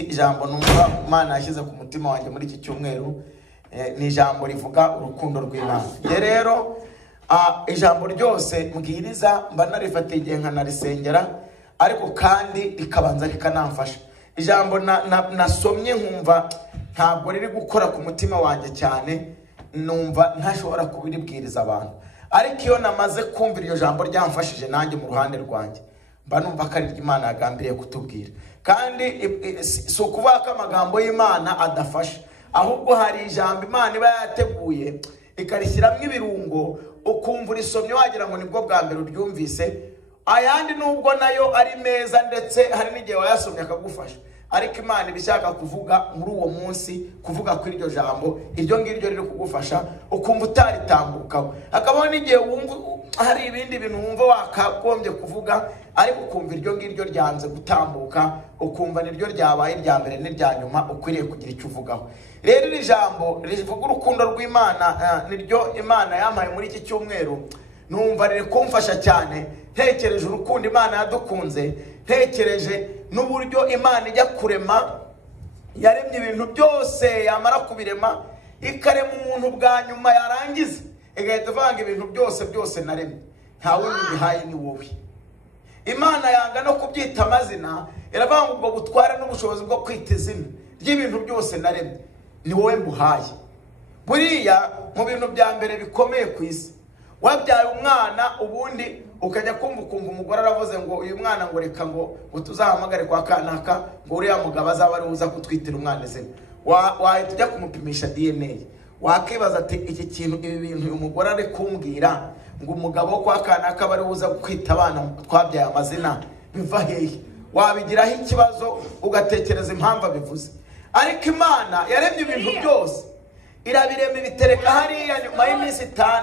ijambo numva Imana yashyize ku mutima wanjye muri iki cyumweru ni ijambo rivuga urukundo rw'Imana. Rero ijambo ryose mbwiriza mba narifatiye igihe nkanarisengera ariko kandi rikabanza rikanamfasha. Ijambo nasomye nkumva ntabwo riri gukora ku mutima wanjye cyane, numva ntashobora kubiribwiriza abantu, ariko iyo namaze kumva iryo jambo ryamfashije nanjye mu ruhande rwanjye mba numva ko ari Imana yagambiriye kutubwira. Kandi si ukuvuga ko amagambo y'Imana adafasha, ahubwo hari ijambo Imana iba yateguye ikarishyiramo ibirungo ukumva urisomye wagira ngo nibwo bwa mbere uryumvise, ayandi nubwo nayo ari meza ndetse hari n'igihe wayasomye akagufasha, ariko Imana ibishaka kuvuga muri uwo munsi, kuvuga kuri iryo jambo iryo ngiryo riri kugufasha ukumva utaritambukaho. Hakabaho n'igihe wumva hari ibindi bintu wumva wakagombye kuvuga ariko ukumva iryo ngiryo ryanze gutambuka, ukumva niryo ryabaye irya mbere n'irya nyuma ukwiriye kugira icyo uvugaho. Rero iri jambo rivuga urukundo rw'Imana niryo Imana yampaye muri iki cyumweru, numva riri kumfasha cyane. Ntekereje urukundo Imana yadukunze, ntekereje n'uburyo Imana ijya kurema yaremye ibintu byose, yamara kubirema ikarema umuntu bwa nyuma yarangiza igahita ivanga ibintu byose naremye nta wundi bihaye ni wowe. Imana yanga no kubyita amazina, iravanga ubwo butware n'ubushobozi bwo kwita izina ry'ibintu byose naremye ni wowe mbuhaye. Buriya mu bintu bya mbere bikomeye ku isi, wabyaye umwana ubundi ukajya kumva umugore aravuze ngo uyu mwana ngo reka ngo tuzahamagare kwa kanaka ngo uriya mugabo azaba ari uza kutwitira umwana izina, wahita ujya kumupimisha DNA, wakibaza ati iki kintu ibi bintu uyu mugore ari kumbwira ngo umugabo kwa kanaka bari uza kwita abana twabyaye amazina biva hehe, wabigiraho ikibazo ugatekereza impamvu bivuze. Ariko Imana yaremye ibintu byose, irabirema ibitereka hariya nyuma y'iminsi 5,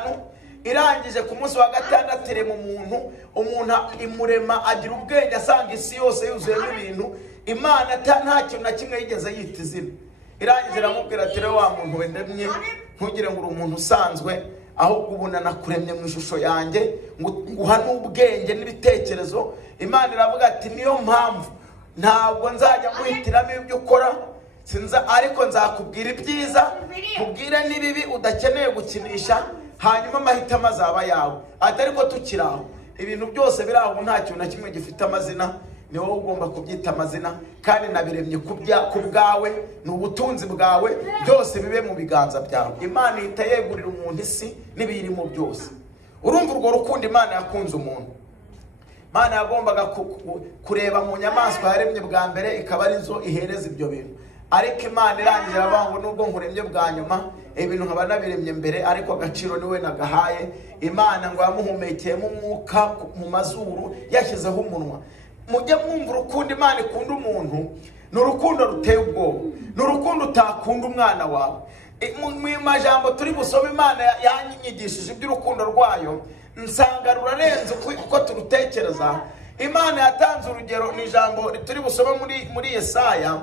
irangije ku munsi wa gatandatu irema umuntu imurema agira ubwenge asanga isi yose yuzuyemo ibintu. Imana nta kintu na kimwe yigeze yita izina. Irangije iramubwira ati rero wa muntu wendemye ntugire ngo uri umuntu usanzwe, ahubwo ubu nanakuremye mu ishusho yanjye nguha n'ubwenge n'ibitekerezo. Imana iravuga ati niyo mpamvu ntabwo nzajya nguhitiramo ibyo ukora, ariko nzakubwira ibyiza kubwire n'ibibi udakeneye gukinisha, hanyuma amahitamo azaba yawe. Atari ko tukiri aho, ibintu byose biri aho nta kintu na kimwe gifite amazina, ni wowe ugomba kubyita amazina. Kandi nabiremye ku bwawe, ni ubutunzi bwawe, byose bibe mu biganza byawe. Imana ihita yegurira umuntu isi n'ibiyirimo byose. Urumva urwo rukundo Imana yakunze umuntu. Imana yagombaga kureba mu nyamaswa yaremye bwa mbere ikaba arizo ihereza ibyo bintu, ariko Imana irangiye iravuga ngo nubwo nkuremye bwa nyuma ibintu nkaba nabiremye mbere, ariko agaciro niwe nagahaye. Imana ngo yamuhumekeyemo umwuka mu mazuru, yashyizeho umunwa. Mujye mwumva urukundo Imana ikunda umuntu, ni urukundo ruteye ubwoba, ni urukundo utakunda umwana wawe. Mu majambo turi busome Imana yanyigishije iby'urukundo rwayo, nsanga rurarenze uko turutekereza. Imana yatanze urugero, ni ijambo turi busome muri Yesaya,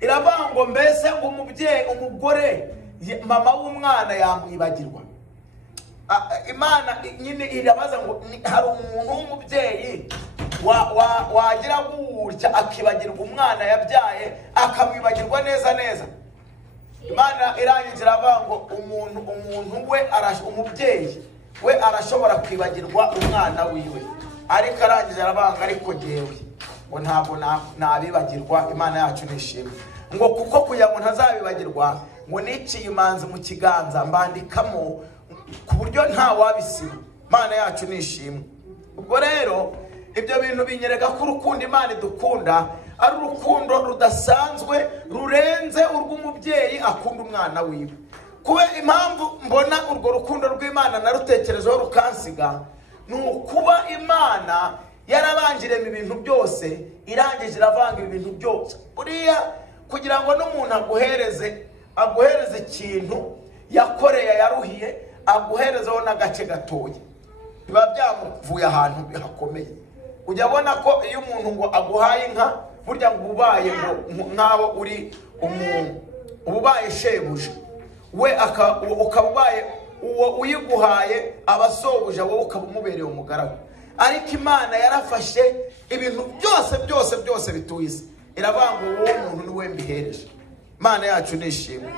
iravuga ngo mbese ngo umugore mama w'umwana yamwibagirwa. Imana nyine irabaza ngo hari umuntu w'umubyeyi wagira gutya akibagirwa umwana yabyaye, akamwibagirwa neza. Imana irangiza iravuga ngo umuntu we umubyeyi we arashobora kwibagirwa umwana wiwe, ariko arangiza aravuga ariko jyewe ngo ntabwo nabibagirwa. Imana yacu nishimwe ngo kuko kugira ngo ntazabibagirwa ngo niciye imanzi mu kiganza mbandikamo ku buryo nta wabisiba. Imana yacu nishimwe. Ubwo rero ibyo bintu binyereka ko urukundo Imana idukunda ari urukundo rudasanzwe, rurenze urw'umubyeyi akunda umwana wiwe. Kuba impamvu mbona urwo rukundo rw'Imana narutekerejeho rukansiga, ni ukuba Imana yarabanjiremo ibintu byose, irangije iravanga ibintu byose. Buriya kugira ngo n'umuntu aguhereze ikintu yakoreye yaruhiye, aguherezeho n'agace gatoya, biba byamuvuye ahantu hakomeye. Ujya abona ko iyo umuntu ngo aguhaye inka, burya ngo ubaye nk'aho uri ubaye shebuja, we ukaba ubaye uwo uyiguhaye abasobuja, wowe ukaba umubereye umugaragu. Ariko Imana yarafashe ibintu byose bituye isi iravuga ngo uwo muntu niwe mbihereje. Imana yacu nishimwe.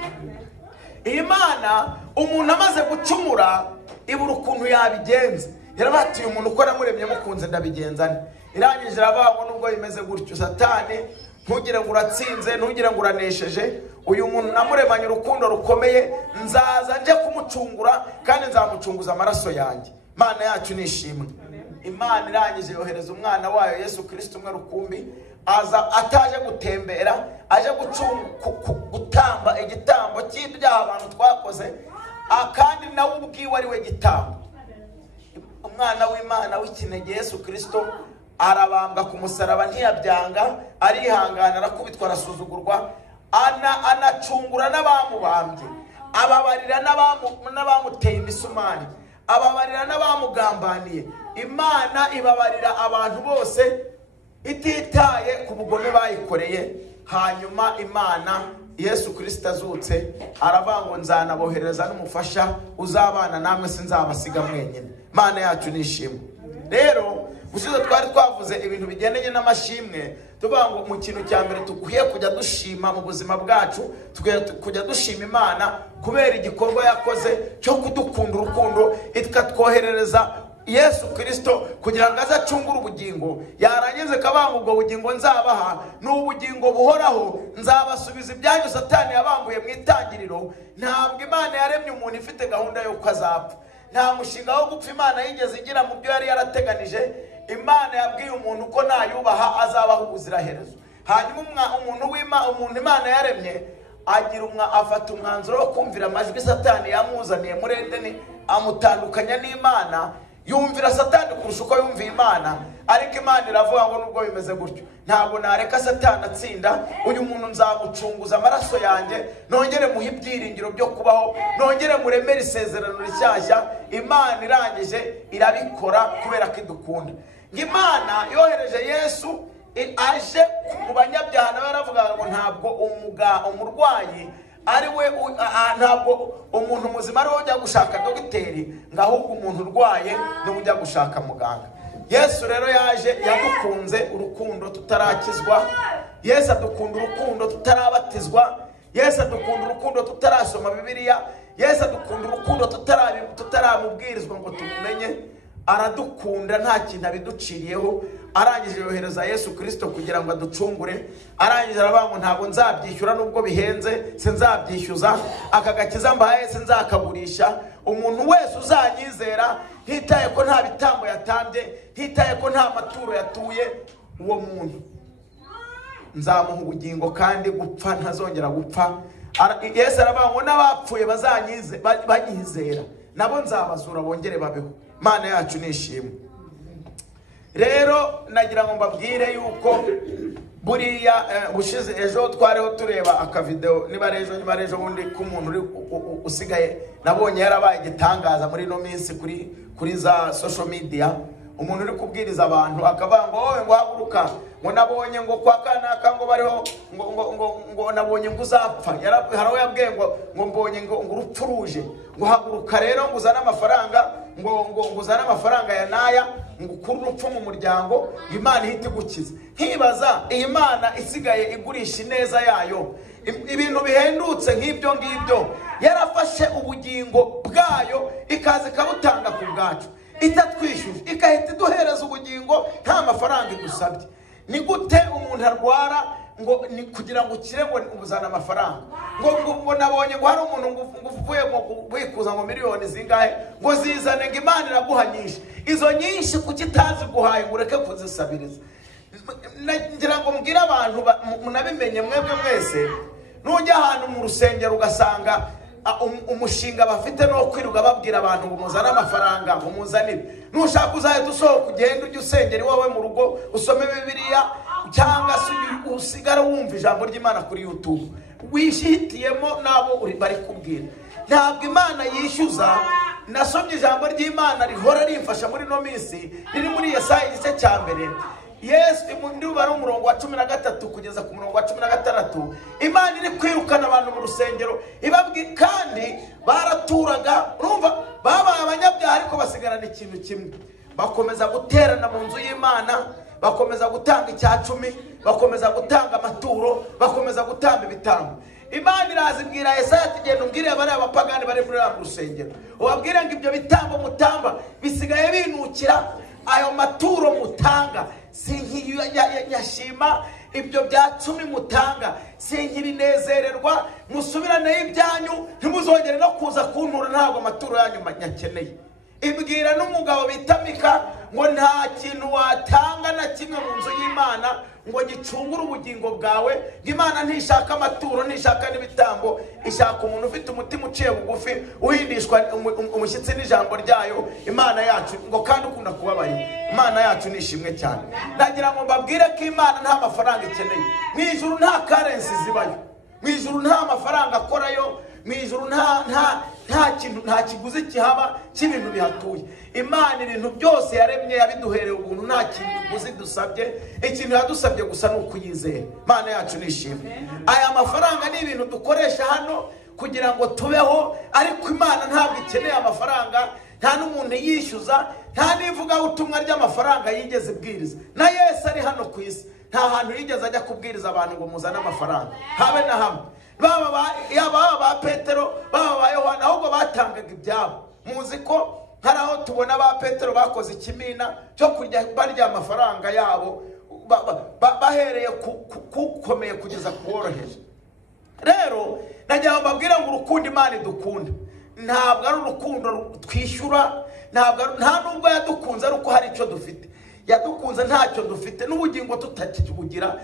Iyi Mana umuntu amaze gucumura ibura ukuntu yabigenza. Yarabatiye umuntu uko namuremye mukunze ndabigenza nte. Irangije iravuga ngo nubwo bimeze gutyo Satani ntugire ngo uratsinze, ntugire ngo uranesheje, uyu muntu namuremanye urukundo rukomeye, nzaza nje kumucungura kandi nzamucunguza amaraso yanjye. Imana yacu nishimwe. Imana irangije yohereza umwana wayo Yesu Kristo umwe rukumbi, aza ataje gutembera, aje gutamba igitambo cy'ibyaha abantu twakoze, kandi nawe ubwiwe ari we gitambo. Umwana w'Imana w'ikinege Yesu Kristo arabambwa ku musaraba ntiyabyanga, arihangana, arakubitwa, arasuzugurwa, anacungura n'abamubambye, ababarira n'abamuteye imisumari, ababarira n'abamugambaniye. Imana ibabarira abantu bose ititaye ku bugome bayikoreye. Hanyuma Imana Yesu Kristo azutse aravuga ngo nzanabohereza n'umufasha uzabana namwe, sinzabasiga mwenyine. Imana yacu nishimwe. Rero gusiza twari twavuze ibintu bigendanye n'amashimwe, tuvuga ngo mu kintu cya mbere tukwiye kujya dushima mu buzima bwacu, tukwiye kujya dushima Imana kubera igikorwa yakoze cyo kudukunda urukundo, ikatwoherereza Yesu Kristo kugira ngo aze acungure ubugingo. Yarangize kabanga ubwo bugingo nzabaha ni ubugingo buhoraho, nzabasubiza ibyanyu Satani yabambuye mu itangiriro. Ntabwo Imana yaremye umuntu ifite gahunda yo kwazapfa. Nta mushinga wo gupfa Imana yigeze igira mu byo yari yarateganije. Imana yabwiye umuntu ko nayubaha azabaho ubuziraherezo. Hanyuma umuntu Imana yaremye afata umwanzuro wo kumvira amajwi Satani yamuzaniye muri Edeni, amutandukanya n'Imana. Yumvira Satani kurusha uko yumviye Imana, ariko Imana iravuga ngo nubwo bimeze gutyo ntabwo nareka Satani atsinda. Uyu muntu nzamucunguza amaraso yanjye, nongere muhe ibyiringiro byo kubaho, nongere muremere isezerano rishyashya. Imana irangije irabikora kubera ko idukunda. Imana yohereje Yesu aje mu banyabyaha, nawe aravuga ngo ntabwo umurwayi ari we, ntabwo umuntu muzima ari we ujya gushaka dogiteri, ngo ahubwo umuntu urwaye niwe ujya gushaka muganga. Yesu rero yaje yadukunze urukundo tutarakizwa. Yesu adukunda urukundo tutarabatizwa. Yesu adukunda urukundo tutarasoma Bibiliya. Yesu adukunda urukundo tutaramubwirizwa ngo tumumenye. Aradukunda nta kintu abiduciriyeho. Arangije yohereza Yesu Kristo kugira ngo aducungure. Arangije aravuga ngo ntabwo nzabyishyura nubwo bihenze, sinzabyishyuza. Aka gakiza mbahaye sinzakagurisha. Umuntu wese uzanyizera, ntitaye ko nta bitambo yatambye, ntitaye ko nta maturo yatuye, uwo muntu nzamuha ubugingo kandi gupfa ntazongera gupfa. Yesu aravuga ngo n'abapfuye banyizera nabo nzabazura bongere babeho. Imana yacu nishimwe. Rero nagira ngo mbabwire yuko buriya bushize ejo twariho tureba akavideo, niba rejo bundi ku muntu uri usigaye nabonye yarabaye igitangaza muri no minsi kuri za social media. Umuntu uri kubwiriza abantu akavuga ngo wowe ngo haguruka, ngo nabonye ngo kwa kanaka ngo bariho ngo nabonye ngo uzapfa. Haraho yabwiye ngo mbonye ngo urupfu ruje, ngo haguruka rero ngo uzane amafaranga, ngo uzane amafaranga ya naya, ngo ukure urupfu mu muryango, Imana ihita igukiza. Nkibaza iyi Mana isigaye igurisha ineza yayo ibintu bihendutse nk'ibyo ngibyo, yarafashe ubugingo bwayo ikaza ikabutanga ku bwacu, itatwishyuje, ikahita iduhereza ubugingo nta mafaranga idusabye. Ni gute umuntu arwara ngo ni kugira ngo ukire ngo uzana amafaranga? Ngo nabonye ngo hari umuntu ngo uvuye ngo wikuza ngo miliyoni zingahe ngo zizane, ngo Imana iraguhanyisha. Izo nyinshi kuki itazi guhaye ngo ureke kuzisabiriza? Ngira ngo mbwire abantu munabimenye mwebwe mwese, nujya ahantu mu rusengero ugasanga umushinga bafite no kwiruga babwira abantu ngo muzane amafaranga, ngo muzanire. Nushaka uzahita usohoka ugenda ujye usengera iwawe mu rugo, usome Bibiliya, cyangwa se usigara wumva ijambo ry'Imana kuri YouTube wishitiyemo nabo bari kubwira. Ntabwo Imana yishyuza. Nasomye ijambo ry'Imana rihora rimfasha muri no minsi, riri muri Yesaya igice cya mbere. Yesu ndubara umurongo wa 13 kugeza ku murongo wa 16. Imana iri kwirukana abantu mu rusengero ibabwi, kandi baraturaga, urumva babaye abanyabyaha ariko basigarana ikintu kimwe, bakomeza guterana mu nzu y'Imana, bakomeza gutanga icya-10, bakomeza gutanga amaturo, bakomeza gutamba ibitambo. Imana irazibwira Yesaya ati genda umbwire bari abapagani bari muri rusengero, ubabwire ngo ibyo bitambo mutamba bisigaye binukira ayo maturo mutanga, sinkiyashima ibyo bya-10 mutanga, sinkibinezererwa, musubirane ibyanyu, ntimuzongere no kuza kuntura, ntabwo amaturo yanyu nyakeneye. Ibwira n'umugabo bitamika ngo nta kintu watanga na kimwe mu nzu y'Imana ngo gicungure ubugingo bwawe. Imana ntishaka amaturo, ntishaka n'ibitambo, ishaka umuntu ufite umutima uciye bugufi, uhindishwa umushyitsi n'ijambo ryayo. Imana yacu ngo kandi ukunda kubabarira. Imana yacu nishimwe cyane. Ndagira ngo mbabwire ko Imana nta mafaranga ikeneye. Mu ijuru nta currency zibayo, mu ijuru nta mafaranga akorayo, mu ijuru nta kiguzi kihaba cy'ibintu bihatuye. Imana ibintu byose yaremye yabiduhereye ubuntu, nta kiguzi dusabye. Ikintu yadusabye gusa ni ukuyizera. Imana yacu nishimwe. Aya mafaranga ni ibintu dukoresha hano kugira ngo tubeho, ariko Imana ntabwo ikeneye amafaranga. Nta n'umuntu yishyuza, nta n'ivuga ubutumwa ry'amafaranga yigeze ibwiriza. Na Yesu ari hano ku isi nta hantu yigeze ajya kubwiriza abantu ngo muzane amafaranga, habe na hamwe. Baba ba Petero, baba ba Yohana, ahubwo batangaga ibyabo. Muzi ko hari aho tubona ba Petero bakoze ikimina cyo kurya barya amafaranga yabo, bahereye kukomeye kugeza kuworoheje. Rero nagira ngo mbabwire ngo urukundo Imana idukunda ntabwo ari urukundo twishyura, nta nubwo yadukunze ari uko hari icyo dufite. Yadukunze ntacyo dufite, n'ubugingo tutakibugira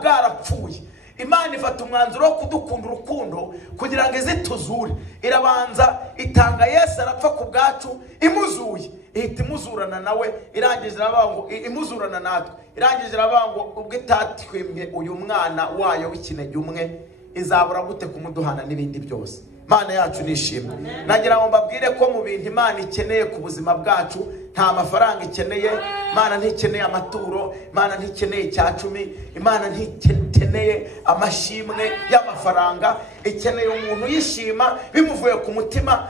bwarapfuye. Imana ifata umwanzuro wo kudukunda urukundo kugira ngo izituzure. Irabanza itanga Yesu arapfa ku bwacu, imuzuye ihita imuzurana nawe, irangije irabango imuzurana natwe, irangije irabango ubwo itatwimye uyu mwana wayo w'ikinege umwe, izabura gute kumuduhana n'ibindi byose. Imana yacu nishimwe. Nagira ngo mbabwire ko mu bintu Imana ikeneye ku buzima bwacu nta mafaranga ikeneye. Imana ntikeneye amaturo, Imana ntikeneye icya-10, Imana ntikeneye amashimwe y'amafaranga. Ikeneye umuntu yishima bimuvuye ku mutima,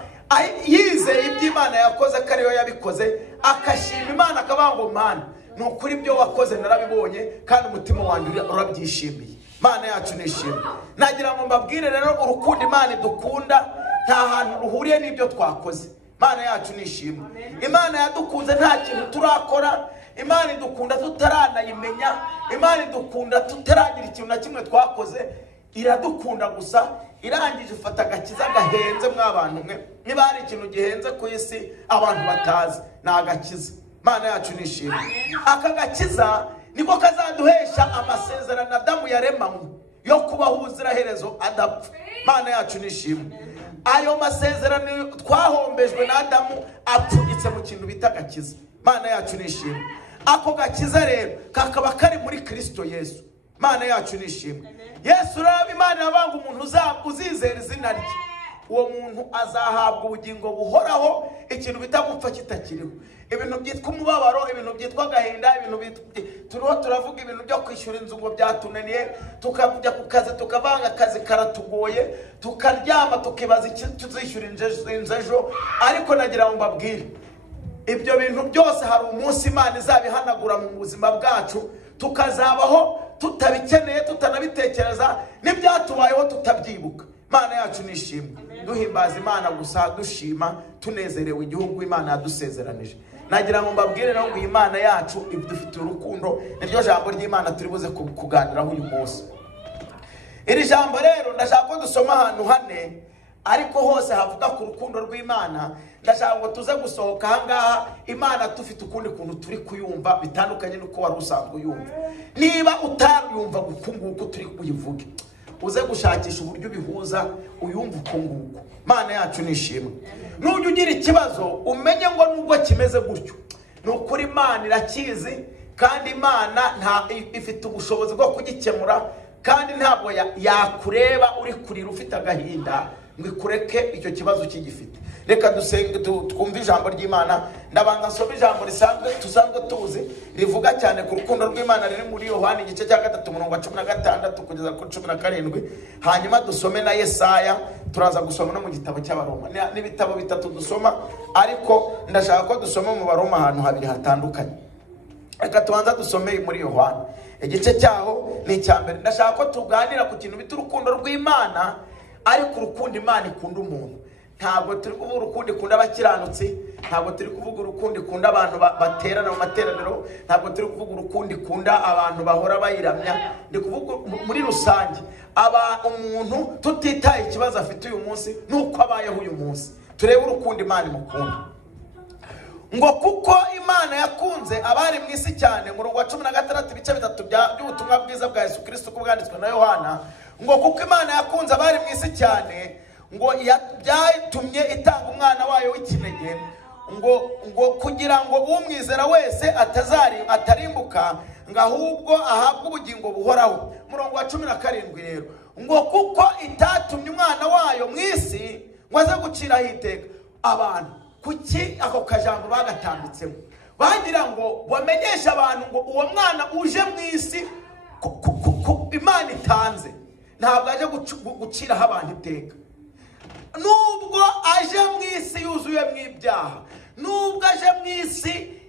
yizeye ibyo Imana yakoze ko ariyo yabikoze, akashima Imana akavuga ngo Mana ni ukuri ibyo wakoze narabibonye kandi umutima wanjye urabyishimiye. Imana yacu nishimwe. Nagira ngo mbabwire rero urukundo Imana idukunda nta hantu ruhuriye n'ibyo twakoze. Imana yacu nishimwe. Imana yadukunze nta kintu turakora. Imana idukunda tutaranayimenya. Imana idukunda tutaragira ikintu na kimwe twakoze. Iradukunda gusa, irangije ifata agakiza gahenze mw'abantu mwe. Niba hari ikintu gihenze ku isi abantu batazi, ni agakiza. Imana yacu nishimwe. Aka gakiza niko kazaduhesha amasezerano Adamu yaremanywe yo kubaho ubuziraherezo adapfa. Imana yacu nishimwe. Ayo masezerano twahombejwe na Adamu apfunyitse mu kintu bita gakiza. Imana yacu nishimwe. Ako gakiza rero kakaba kari muri Kristo Yesu. Imana yacu nishimwe. Yesu raba Imana yabanga umuntu uzizera izina rye, uwo muntu azahabwa ubugingo buhoraho, ikintu bita gupfa kitakiriho. Ibintu byitwa umubabaro, ibintu byitwa gahinda, ibintu turiho turavuga ibintu byo kwishyura inzu ngo byatunaniye, tukajya ku kazi tukavanga akazi karatugoye, tukaryama tukibaza iki tuzishyura inzu ejo. Ariko nagira ngo mbabwire ibyo bintu byose hari umunsi Imana izabihanagura mu buzima bwacu, tukazabaho tutabikeneye, tutanabitekereza, n'ibyatubayeho tutabyibuka. Imana yacu nishimwe. Duhimbaza Imana gusa, dushima, tunezerewe igihugu Imana yadusezeranije. Nagira ngo mbabwire rero ngo Imana yacu idufitiye urukundo, niryo jambo ry'Imana turi buze kuganiraho uyu munsi. Iri jambo rero ndashaka ko dusoma ahantu hane, ariko hose havuga ku rukundo rw'Imana. Ndashaka ngo tuze gusohoka ahangaha Imana tufite ukundi kuntu turi kuyumva bitandukanye nuko wari usanzwe uyumva. Niba utariyumva gukunguko turi kuyivuga, uze gushakisha uburyo bihuza uyumva ukunguko. Imana yacu nishimwe. Nujya ugira ikibazo umenye ngo nubwo kimeze gutyo, nukuri Imana irakizi, kandi Imana ifite ubushobozi bwo kugikemura, kandi ntabwo yakureba uri kurira ufite agahinda ngo ikureke icyo kibazo kigifite. Reka dusenge twumve ijambo ry'Imana. Ndabanga nsoma ijambo tusanzwe tuzi rivuga cyane ku rukundo rw'Imana riri muri Yohana igice cya 3:16 kugeza ku 17. Hanyuma dusome na Yesaya, turaza gusoma no mu gitabo cy'Abaroma. N'ibitabo bitatu dusoma, ariko ndashaka ko dusoma mu Baroma ahantu habiri hatandukanye. reka tubanza dusomeye muri Yohana igice cyaho ni icyambere. Ndashaka ko tuganira ku kintu bita urukundo rw'Imana, ariko urukundo Imana ikunda umuntu. Ntabwo turi kuvuga urukundo ikunda abakiranutsi, ntabwo turi kuvuga urukundo ikunda abantu baterana mu materaniro, ntabwo turi kuvuga urukundo ikunda abantu bahora bayiramya. Ndi kuvuga muri rusange umuntu tutitaye ikibazo afite uyu munsi nuko abayeho uyu munsi. Turebe urukundo Imana imukunda. Ngo kuko Imana yakunze abari mu isi cyane, mu rwa 16 ibice 3 by'ubutumwa bwiza bwa Yesu Kristo ko bwanditswe na Yohana. Ngo kuko Imana yakunze abari mu isi cyane, ngo byatumye itanga umwana wayo w'ikinege, ngo kugira ngo umwizera wese atarimbuka, ngo ahubwo ahabwe ubugingo buhoraho. Murongo wa 17 rero, ngo kuko itatumye umwana wayo mu isi ngo aze guciraho iteka abantu. Kuki ako kajambo bagatambitsemo? Bagira ngo bamenyeshe abantu ngo uwo mwana uje mu isi Imana itanze, ntabwo aje guciraho abantu iteka. Nubwo aje mu isi yuzuye mu ibyaha, nubwo aje mu isi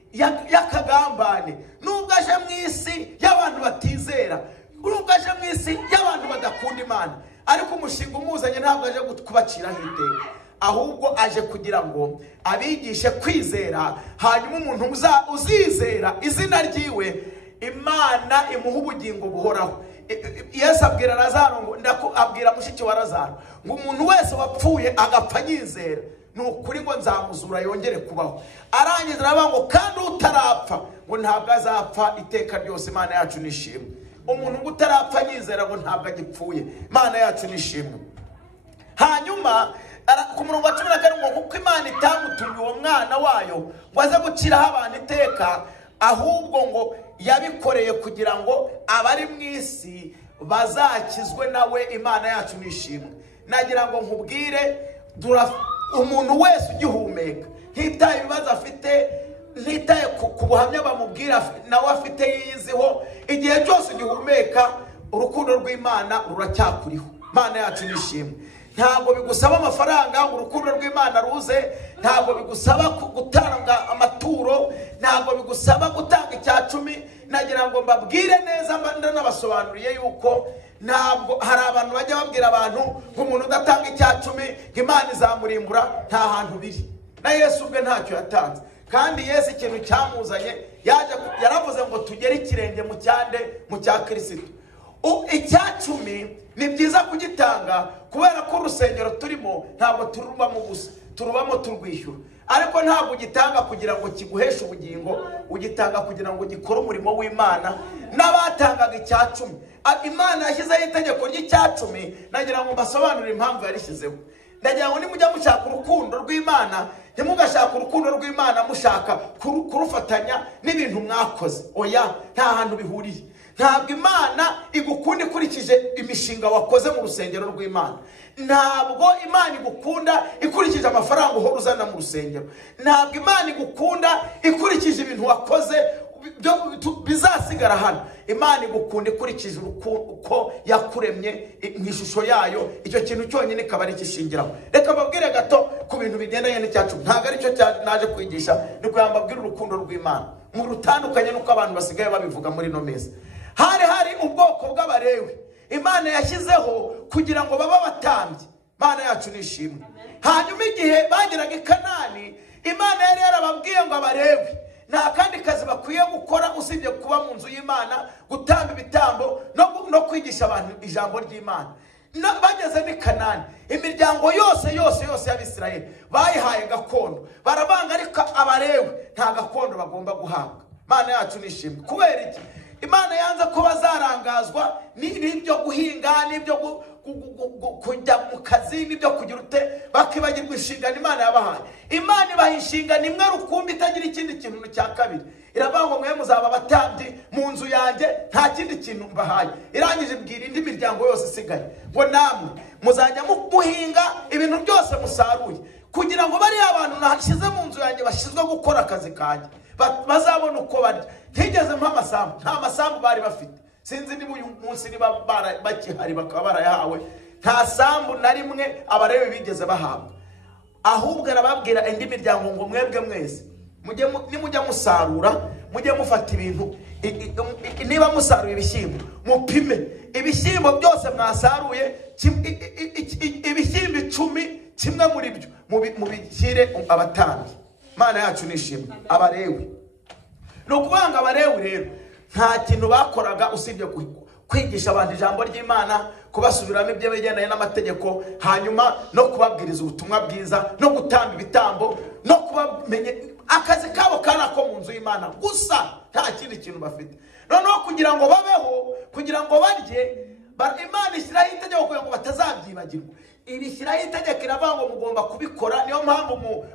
y'akagambane, nubwo aje mu isi y'abantu batizera, nubwo aje mu isi y'abantu badakunda Imana, ariko umushinga umuzanye ntabwo aje kubaciraho iteka, ahubwo aje kugira ngo abigishe kwizera, hanyuma umuntu uzizera izina ryiwe Imana imuha ubugingo buhoraho. Yesu abwira Lazaro ngo abwira mushiki wa Lazaro ngo umuntu wese wapfuye agapfa yizera, ni ukuri ngo nzamuzura yongere kubaho. Arangiza aravuga ngo kandi utarapfa ngo ntabwo azapfa iteka ryose. Imana yacu nishimwe. Umuntu ngo utarapfa yizera ngo ntabwo agipfuye. Imana yacu nishimwe. Hanyuma ku murongo wa 17 ngo kuko Imana itamutumye uwo mwana wayo ngo aze guciraho abantu iteka, ahubwo ngo yabikoreye kugira ngo abari mu isi bazakizwe nawe. Imana yacu nishimwe. Nagira ngo nkubwire, umuntu wese ugihumeka, ntitaye ibibazo afite, ntitaye ku buhamya bamubwira nawe afite yiyiziho, igihe cyose ugihumeka urukundo rw'Imana ruracyakuriho. Imana yacu nishimwe. Ntabwo bigusaba amafaranga ngo urukundo rw'Imana ruze, ntabwo bigusaba gutanga amaturo, ntabwo bigusaba gutanga icyacumi. Nagira ngo mbabwire neza, ndanabasobanuriye yuko ntabwo hari abantu bajya babwira abantu ngo umuntu udatanga icyacumi ngo Imana izamurimbura. Nta hantu biri. Na Yesu ubwe ntacyo yatanze, kandi Yesu ikintu cyamuzanye yaravuze ngo tugere ikirenge mu cya Kristo. Icyacumi ni byiza kugitanga, kubera ko urusengero turimo ntabwo turubamo gusa, turubamo turwishyura. Ariko ntabwo ugitanga kugira ngo kiguheshe ubugingo, ugitanga kugira ngo gikore umurimo w'Imana. N'abatangaga icyacumi, Imana yashyizeho itegeko ry'icyacumi. Nagira ngo mbasobanurire impamvu yarishyizeho. Ndagira ngo nimujya mushaka urukundo rw'Imana, ntimugashaka urukundo rw'Imana mushaka kurufatanya n'ibintu mwakoze. Oya, nta hantu bihuriye. Ntabwo Imana igukunda ikurikije imishinga wakoze mu rusengero rw'Imana. Ntabwo Imana igukunda ikurikije amafaranga uhora uzana mu rusengero. Ntabwo Imana igukunda ikurikije ibintu wakoze bizasigara hano. Imana igukunda ikurikije uko yakuremye mu ishusho yayo. Icyo kintu cyonyine ikaba ari igishingiraho. Reka babwire gato ku bintu bigendanye n'icyacu. Ntabwo ari cyo naje kwigisha, ni kuyambabwira urukundo rw'Imana mu rutandukanye n'uko abantu basigaye babivuga muri no mezi. Hari ubwoko bw'Abalewi Imana yashyizeho kugira ngo baba batambye. Imana yacu nishimwe. Hanyuma igihe bageraga i Kanani, Imana yari yarababwiye ngo Abalewi nta kandi kazi bakwiye gukora usibye kuba mu nzu y'Imana, gutamba ibitambo no kwigisha abantu ijambo ry'Imana. Bageze ni Kanani, imiryango yose y'Abisirayeli bayihaye gakondo, barabanga, ariko Abalewi nta gakondo bagomba guhabwa. Imana yacu nishimwe. Kubera iki? Imana yanze ko bazarangazwa n'ibyo guhinga, n'ibyo kujya mu kazi, n'ibyo kugira bakibagirwa inshingano Imana yabahaye. Imana ibaha inshingano imwe rukumbi itagira ikindi kintu cya kabiri. Iravuga ngo mwe muzaba abatambyi mu nzu yanjye, nta kindi kintu mbahaye. Irangije ibwira indi miryango yose isigaye ngo namwe muzajya muhinga ibintu byose musaruye, kugira ngo bari abantu nashyize mu nzu yanjye bashyizwe gukora akazi kanjye bazabona uko barya. Ntigeze mpa amasambu, nta masambu bari bafite. Sinzi niba uyu munsi niba bakihari bakaba barayahawe. Nta sambu na rimwe Abalewi bigeze bahabwa. Ahubwo arababwira indi miryango ngo mwebwe mwese nimujya musarura, mujye mufata ibintu, niba musaruye ibishyimbo mupime ibishyimbo byose mwasaruye, ibishyimbo 10 kimwe muri byo mubishyire abatambyi. Imana yacu nishimwe. Abalewi, no kubanga Abalewi rero nta kintu bakoraga usibye kwigisha abantu ijambo ry'Imana, kubasubiramo ibyo bigendanye n'amategeko, hanyuma no kubabwiriza ubutumwa bwiza, no gutamba ibitambo, no kubamenye akazi kabo kana ko mu nzu y'Imana gusa, nta kindi kintu bafite. Noneho kugira ngo babeho, kugira ngo barye, Imana ishyiraho itegeko kugira ngo batazabyibagirwa. Ibishyiraho itegeko iravuga ngo mugomba kubikora. Niyo mpamvu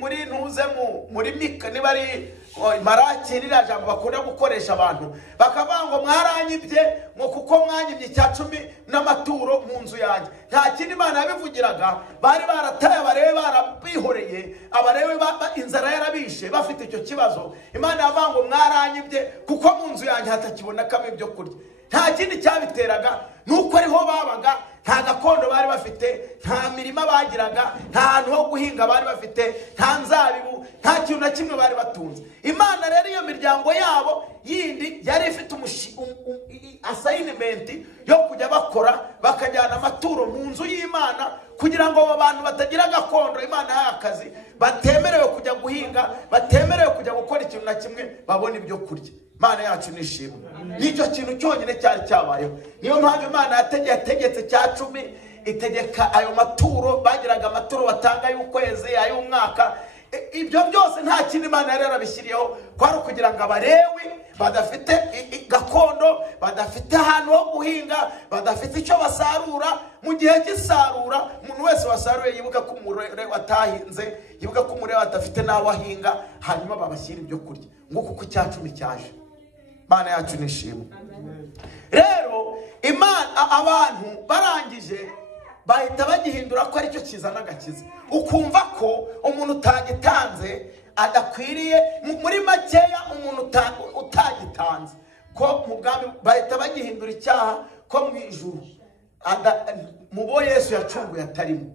muri ntuze muri Mika niba ari Maraki ririya jambo bakunda gukoresha abantu, bakavuga ngo mwaranyibye ngo kuko mwanyibye 10 n'amaturo mu nzu yanjye. Nta kindi Imana yabivugiraga, bari barataye Abalewi, barabihoreye Abalewi, inzara yarabishe bafite icyo kibazo. Imana yavuga ngo mwaranyibye kuko mu nzu yanjye hatakibonekamo ibyo kurya. Nta kindi cyabiteraga, nuko ariho babaga, nta gakondo bari bafite, nta mirima bagiraga, nta hantu ho guhinga bari bafite, nta nzabibu, nta kintu na kimwe bari batunze. Imana rero iyo miryango yabo yindi yari ifite assignment yo kujya bakora, bakajyana amaturo mu nzu y'Imana, kugira ngo abo bantu batagira gakondo Imana y'akazi, batemerewe kujya guhinga, batemerewe kujya gukora ikintu na kimwe, babone ibyo kurya. Imana yacu nishimwe. Nicyo kintu cyonyine cyari cyabayeho. Niyo mpamvu Imana yategetse 10 itegeka ayo maturo, bagiraga amaturo batanga y'ukwezi, ay'umwaka. Ibyo byose nta kindi Imana yari yarabishyiriyeho, kwari kugira ngo Abalewi badafite gakondo, badafite ahantu ho guhinga, badafite icyo basarura mu gihe cy'isarura, umuntu wese wasaruye yibuka ko umurere watahinze, yibuka ko umurere atafite naho ahinga, hanyuma babashyira ibyo kurya. Nguko ku 10 cyaje. Imana yacu nishimwe. Rero Imana abantu barangije bahita bagihindura ko ari cyo kizana agakiza. Ukumva ko umuntu utagitanze adakwiriye, muri makeya umuntu utagitanze ko mu bwami, bahita bagihindura icyaha ko mu ijuru mubo Yesu yacunguye atarimo.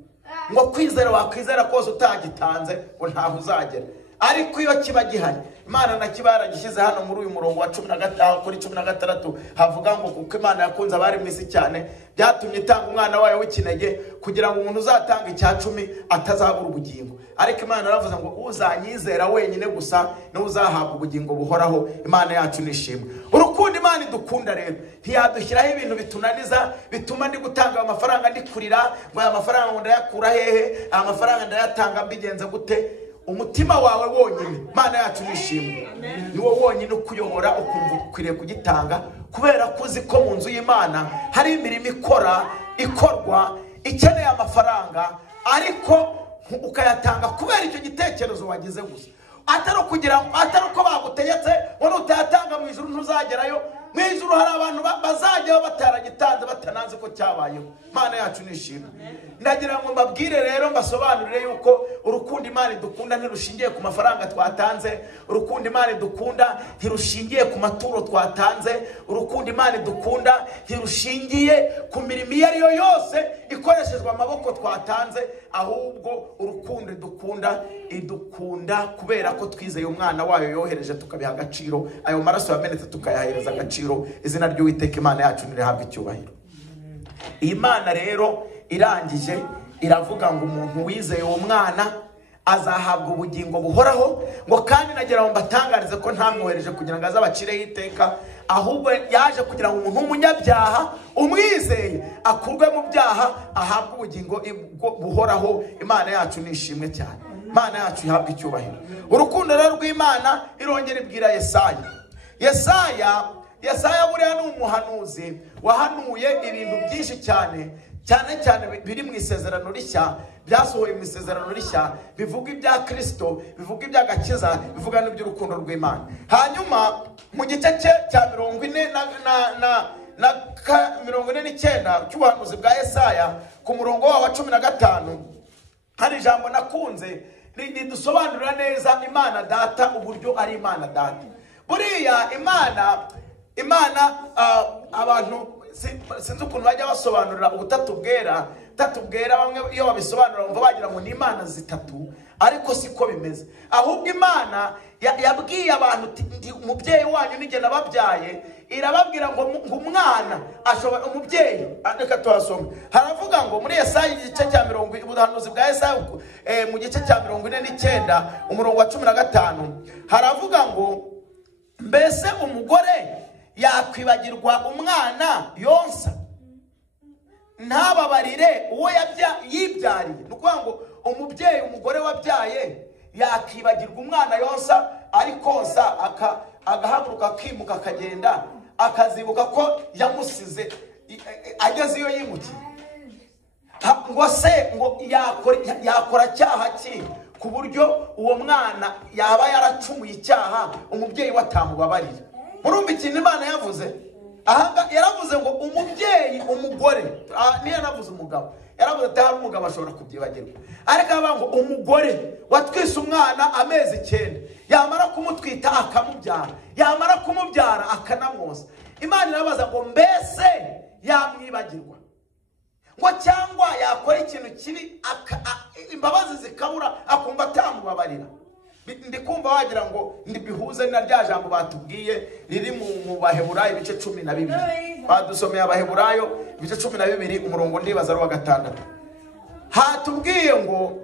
Ngo kwizera wakwizera kose utagitanze ngo ntaho uzagera. Ariko iyo kiba gihari, Imana nakibara gishyize hano muri uyu murongo wa 15 kuri 16 havuga ngo kuko Imana yakunze abari mu isi cyane, byatumye itanga umwana wayo w'ikinege kugira ngo umuntu uzatanga 10 atazabura ubugingo. Ariko Imana yaravuze ngo uzanyizera wenyine gusa no uzahabwa ubugingo buhoraho. Imana yacu nishimwe. Urukundo Imana idukunda rero ntiyadushyiraho ibintu bitunaniza, bituma ndi gutanga amafaranga ndi kurira, ngo aya mafaranga ndayakura hehe, aya mafaranga ndayatanga mbigenze gute. Umutima wawe wonyine, Imana yacu nishimwe, niwo wonyine ukuyobora, ukumva ukwiriye kugitanga, kubera kuzi ko mu nzu y'Imana hari imirimo ikorwa ikeneye amafaranga, ariko ukayatanga kubera icyo gitekerezo wagize gusa, atari uko bagutegetse ngo utayatanga mu ijuru ntuzagerayo. Mu ijuru hari abantu bazajyaho bataragitanze, batananze ko cyabayeho. Imana yacu nishimwe. Ndagira ngo mbabwire rero, mbasobanurire yuko urukundo Imana idukunda ntirushingiye ku mafaranga twatanze, urukundo Imana idukunda ntirushingiye ku maturo twatanze, urukundo Imana idukunda ntirushingiye ku mirimo iyo ari yo yose ikoreshejwe amaboko twatanze, ahubwo urukundo idukunda kubera ko twizeye umwana wayo yohereje, tukabiha agaciro, ayo maraso yamenetse tukayahereza agaciro. Izina ry'Uwiteka Imana yacu nirihabwe icyubahiro. Iyi Mana rero irangije iravuga ngo umuntu wizeye uwo mwana azahabwa ubugingo buhoraho, ngo kandi nagira ngo mbatangarize ko ntamwohereje kugira ngo azabacireho iteka, ahubwo yaje kugira ngo umuntu w'umunyabyaha umwizeye akurwe mu byaha, ahabwe ubugingo buhoraho. Imana yacu nishimwe cyane. Imana yacu ihabwe icyubahiro. Urukundo rero rw'Imana irongera ibwira Yesaya buriya ni umuhanuzi wahanuye ibintu byinshi cyane biri mu isezerano rishya, byasohoye mu isezerano rishya, bivuga ibya Kristo, bivuga iby'agakiza, bivuga n'iby'urukundo rw'Imana. Hanyuma mu gice cya 49 cy'ubuhanuzi bwa Yesaya ku murongo wa 15 hari ijambo nakunze ridusobanurira neza Imana Data, uburyo ari Imana Data. Buriya Imana abantu sinzi ukuntu bajya basobanurira ubutatu bwera. Ubutatu bwera bamwe iyo babisobanura bumva bagira ngo ni imana zitatu, ariko siko bimeze. Ahubwo Imana yabwiye abantu ndi umubyeyi wanyu nige nababyaye, irababwira ngo umwana ashobora umubyeyi. Reka tuhasoma, haravuga ngo muri Yesaya igice cya 40, ubuhanuzi bwa Yesaya mu gice cya 49 umurongo wa 15, haravuga ngo mbese umugore yakwibagirwa umwana yonsa ntababarire uwo yibyariye? Ni ukuvuga ngo umubyeyi, umugore wabyaye yakibagirwa umwana yonsa, ari konsa agahaguruka akimuka akagenda, akazibuka ko yamusize ageze iyo yimukiye, ngo se ngo yakora cyaha ki ku buryo uwo mwana yaba yaracumuye icyaha umubyeyi watamubabarira? Murumva ikintu Imana yavuze? Aha yaravuze ngo umubyeyi, umugore, niyo yanavuze umugabo, yaravuze ati hari umugabo ashobora kubyibagirwa, ariko avuga ngo umugore watwise umwana amezi 9, yamara kumutwita akamubyara, yamara kumubyara akanamwoza. Imana irabaza ngo mbese yamwibagirwa ngo cyangwa yakora ikintu kibi imbabazi zikabura akumva atamubabarira? Ndikumva wagira ngo ndibihuze na rya jambo batubwiye riri mu Baheburayo ibice 12. Badusomeye Abaheburayo ibice 12 umurongo ndibaza ari wa 6. Hatubwiye ngo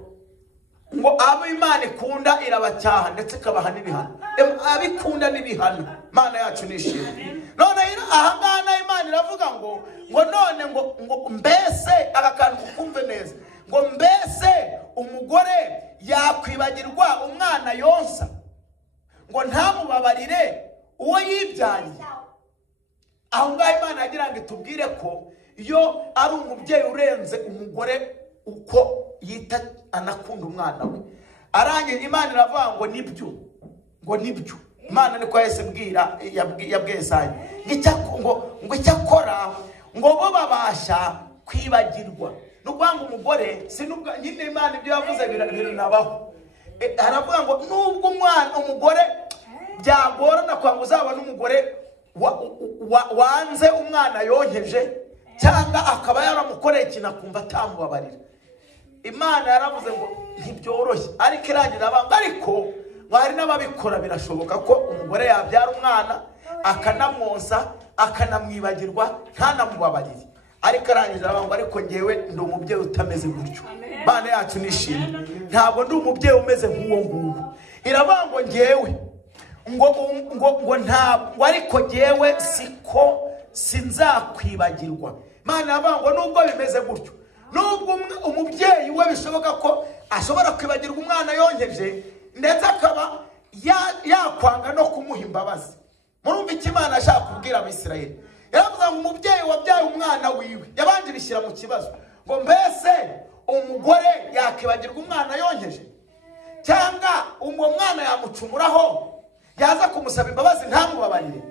abo Imana ikunda irabacyaha ndetse ikabaha n'ibihano. Abikunda n'ibihano, Imana yacu nishimye. None aha ngana Imana iravuga ngo none ngo mbese agakantu kumve neza, ngo mbese umugore yakwibagirwa umwana yonsa ngo ntamubabarire uwo yibyariye? Aho ngaho Imana yagira ngo itubwire ko iyo ari umubyeyi urenze umugore uko yita anakunda umwana we, arangije Imana iravuga ngo nibyo, ngo nibyo. Imana niko yese bwira yabwiye Yesaya ngo icyakora ngo bo babasha kwibagirwa. Nukuvuga ngo umugore sinubwa nyine Imana ibyo yavuze biranabaho. Haravuga ngo nubwo umugore byagorana kwanga uzabona umugore wanze umwana yonkeje cyangwa akaba yaramukoreye ikintu akumva atamubabarira. Imana yaravuze ngo ntibyoroshye, ariko irangira abantu, ariko hari n'ababikora. Birashoboka ko umugore yabyara umwana akanamwosa akanamwibagirwa ntanamubabarire, ariko arangiza abantu, ariko ngewe ndi umubyeyi utameze gutyo. Imana yacu nishimye, ntabwo ndi umubyeyi umeze nk'uwo nguwo. Iravuga ngo ngewe ngo ntabwo, ariko ngewe siko sinzakwibagirwa. Imana iravuga ngo nubwo bimeze gutyo, nubwo umubyeyi we bishoboka ko ashobora kwibagirwa umwana yonkeje ndetse akaba yakwanga no kumuha imbabazi. Murumva icyo Imana ashaka kubwira Abisirayeli? Yaravuze ngo umubyeyi wabyaye umwana wiwe yabanje bishyira mu kibazo ngo mbese umugore yakibagirwa umwana yonkeje cyangwa uwo mwana yamucumuraho yaza kumusaba imbabazi ntamubabarire?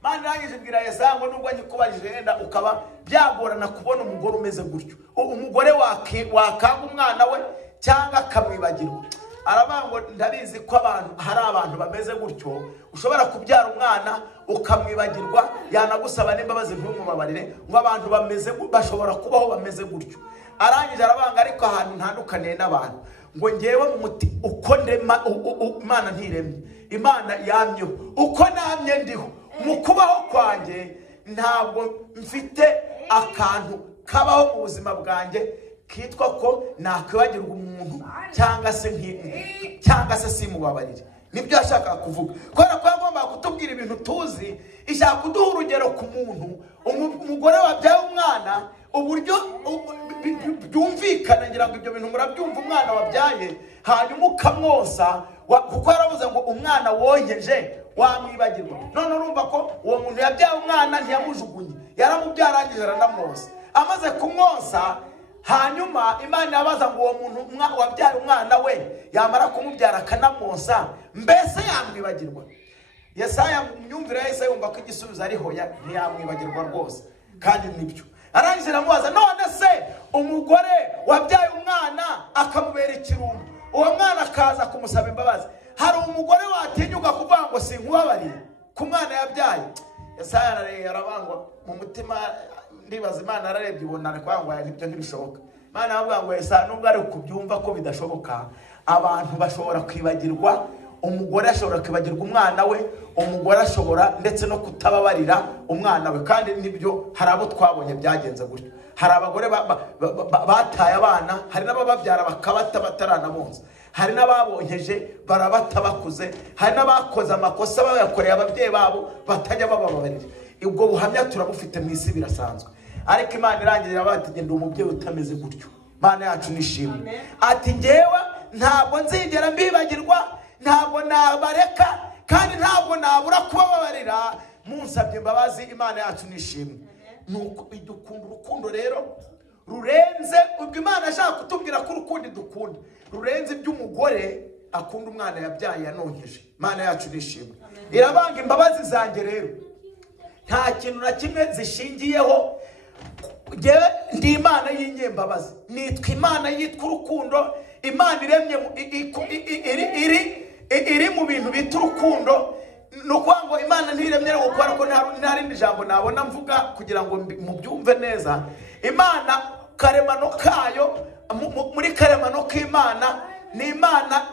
Imana irangije ibwira Yesaya ngo nubwo nyikubajije yenda ukaba byagorana kubona umugore umeze gutyo, umugore wakanga umwana we cyangwa akamwibagirwa. Aravuga ngo ndabizi ko hari abantu bameze gutyo, ushobora kubyara umwana ukamwibagirwa, yanagusaba n'imbabazi ntumubabarire. Ngo abantu bashobora kubaho bameze gutyo. Arangije aravuga ariko ahantu ntandukaniye n'abantu, ngo ngewe mu muti uko ndema Imana ntiremye, Imana yamyeho uko namye ndiho mu kubaho kwanjye, ntabwo mfite akantu kabaho mu buzima bwanjye kitwa ko nakwibagirwa umuntu cyangwa se simubabarire. Nibyo yashaka kuvuga, kubera ko yagomba kutubwira ibintu tuzi. Ishaka kuduha urugero ku muntu, umugore wabyaye umwana, uburyo byumvikana. Ngira ngo ibyo bintu murabyumva, umwana wabyaye hanyuma ukamwosa, kuko yaravuze ngo umwana wonkeje wamwibagirwa. None urumva ko uwo muntu yabyaye umwana ntiyamujugunye, yaramubyarangije aranamwosa. Amaze kumwosa, hanyuma Imana yabaza ngo uwo muntu wabyaye umwana we yamara kumubyara akanamwosa, mbese yamwibagirwa? Yesaya myumvira yese yumva ko igisubizo ari hoya, ntiyamwibagirwa rwose, kandi nibyo. Arangije aramubaza, none se umugore wabyaye umwana akamubera ikirumbo, uwo mwana akaza kumusaba imbabazi, hari umugore watinyuka kuvuga ngo sinkubabarire ku mwana yabyaye? Yesaya arabangwa mu mutima, ndibaza Imana ararebye ibona kwangwa ibyo ntibishoboka. Imana yavuga ngo Yesaya nubwo ari kubyumva ko bidashoboka, abantu bashobora kwibagirwa, umugore ashobora kwibagirwa umwana we, umugore ashobora ndetse no kutababarira umwana we. Kandi nibyo hari abo twabonye byagenze gutyo. Hari abagore bataye abana, hari n'abababyara bakabata bataranabonza, hari n'ababonyeje barabata bakuze, hari n'abakoze amakosa bayakoreye ababyeyi babo batajya bababarira. Ubwo buhamya turabufite mu isi birasanzwe. Ariko Imana irangirira bati genda umubyeyi utameze gutyo. Imana yacu nishimwe. Ati ngewe ntabwo nzigera mbibagirwa, ntabwo nabareka, kandi ntabwo nabura kubabarira. Munsabye imbabazi. Imana yacu nishimwe. Nuko idukunda urukundo rero rurenze ubwo Imana ashaka kutubwira ko urukundo dukunda rurenze iby'umugore akunda umwana yabyaye yanonkeje. Imana yacu nishimwe. Irabanga imbabazi zanjye rero nta kintu na kimwe zishingiyeho. Ngewe ndi Imana y'inyembabazi, nitwa Imana yitwa urukundo. Imana iremye iri mu bintu bita urukundo. Nukuvuga ngo Imana ntiremye rero gukora ko nta rindi jambo nabona mvuga kugira ngo mubyumve neza. Imana karemano kayo, muri karemano k'Imana ni Imana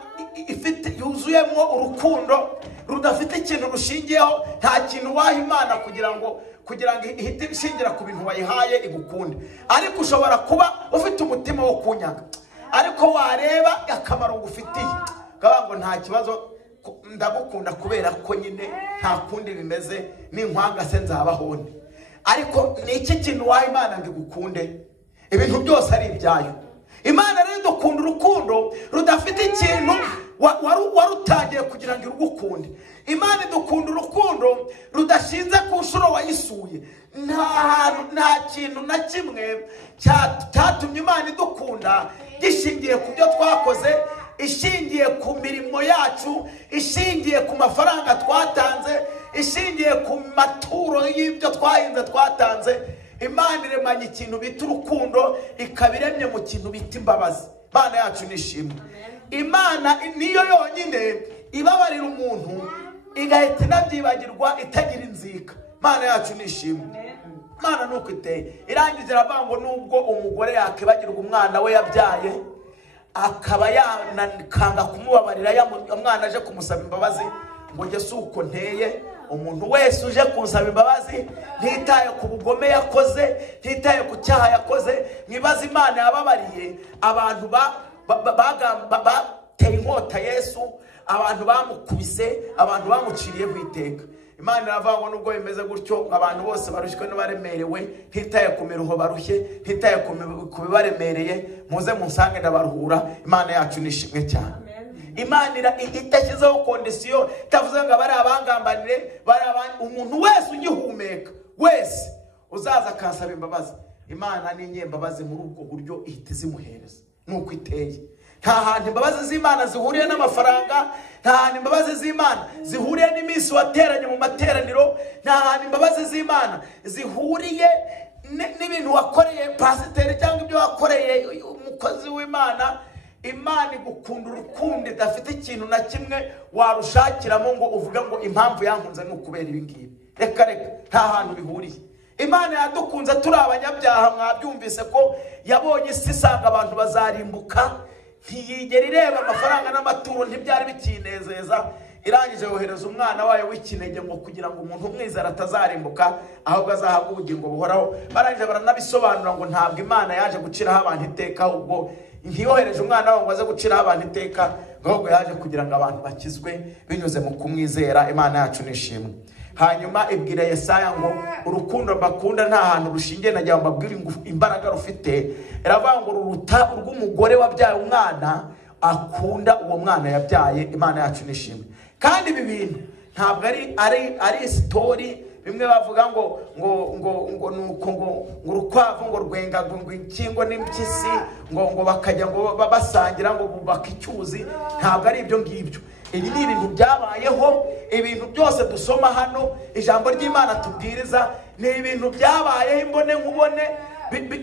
ifite yuzuyemo urukundo rudafite ikintu rushingiyeho. Nta kintu waha Imana kugira ngo ihite ishingira ku bintu wayihaye igukunde. Ariko ushobora kuba ufite umutima wo kunyaga, ariko wareba akamaro ngufitiye ukavuga ngo nta kibazo, ndagukunda kubera ko nyine nta kundi bimeze, n'inkwanga se nzabaho nde. Ariko ni iki kintu waha Imana ngo igukunde? Ibintu byose ari ibyayo. Imana rero idukunda urukundo rudafite ikintu warutangiye kugira ngo irugukunde. Imana idukunda urukundo rudashinze ku nshuro wayisuye. Nta kintu na kimwe cyatumye Imana idukunda gishingiye ku byo twakoze, ishingiye ku mirimo yacu, ishingiye ku mafaranga twatanze, ishingiye ku maturo y'ibyo twahinze twatanze. Imana iremanye ikintu bita urukundo, ikaba iremye mu kintu bita imbabazi. Imana yacu nishimwe. Imana niyo yonyine ibabarira umuntu igahita inabyibagirwa itagira inzika. Imana yacu nishimwe. Imana nuko iteye. Irangiza iravuga ngo nubwo umugore yakibagirwa umwana we yabyaye, akaba yanakanga kumubabarira umwana aje kumusaba imbabazi, ngo njye si uko nteye. Umuntu wese uje kunsaba imbabazi ntitaye ku bugome yakoze, ntitaye ku cyaha yakoze, mwibaze Imana yababariye abantu bateye inkota Yesu, abantu bamukubise, abantu bamuciriye ku iteka. Imana iravuga ngo nubwo bimeze gutyo, abantu bose barushywe n'abaremerewe, ntitaye ku miruho barushye, ntitaye ku bibaremereye, muze munsange ndabaruhura. Imana yacu nishimwe cyane. Imana itashyizeho kondisiyo, itavuze ngo bari abangambanire, umuntu wese ugihumeka wese uzaza akansaba imbabazi, Imana ni inyembabazi muri ubwo buryo ihita izimuhereza. Nuko iteye. Nta hantu imbabazi z'Imana zihuriye n'amafaranga, nta hantu imbabazi z'Imana zihuriye n'iminsi wateranye mu materaniro, nta hantu imbabazi z'Imana zihuriye n'ibintu wakoreye pasiteri cyangwa ibyo wakoreye umukozi w'Imana. Imana igukunda urukundo idafite ikintu na kimwe warushakiramo ngo uvuga ngo impamvu yankunze ni ukubera ibi ngibi. Reka nta hantu bihuriye. Imana yadukunze turi abanyabyaha, mwabyumvise ko yabonye isi isanga abantu bazarimbuka, ntiyigera ireba amafaranga n'amaturo, ntibyari bikinezeza. Irangije yohereza umwana wayo w'ikinege ngo kugira ngo umuntu umwizera atazarimbuka ahubwo azahabwa ubugingo buhoraho. Barangije baranabisobanura ngo ntabwo Imana yaje guciraho abantu iteka, ahubwo ntiyohereje umwana wawe ngo aze guciraho abantu iteka, ahubwo yaje kugira ngo abantu bakizwe binyuze mu kumwizera. Imana yacu nishimwe. Hanyuma ibwira Yesaya ngo urukundo bakunda nta hantu rushingiye, nagira ngo mbabwire imbaraga rufite. Iravuga ngo ruruta urw'umugore wabyaye umwana akunda uwo mwana yabyaye. Imana yacu nishimwe. Kandi ibi bintu ntabwo ari story bimwe bavuga ngo nuko ngo urukwavu ngo rwenga ngo inkingo n'impyisi ngo bakajya ngo basangira ngo bubaka icyuzi. Ntabwo ari ibyo ngibyo. Ibi ni ibintu byabayeho. Ibintu byose dusoma hano, ijambo ry'Imana tubwiriza, ni ibintu byabayeho imbone nkubone,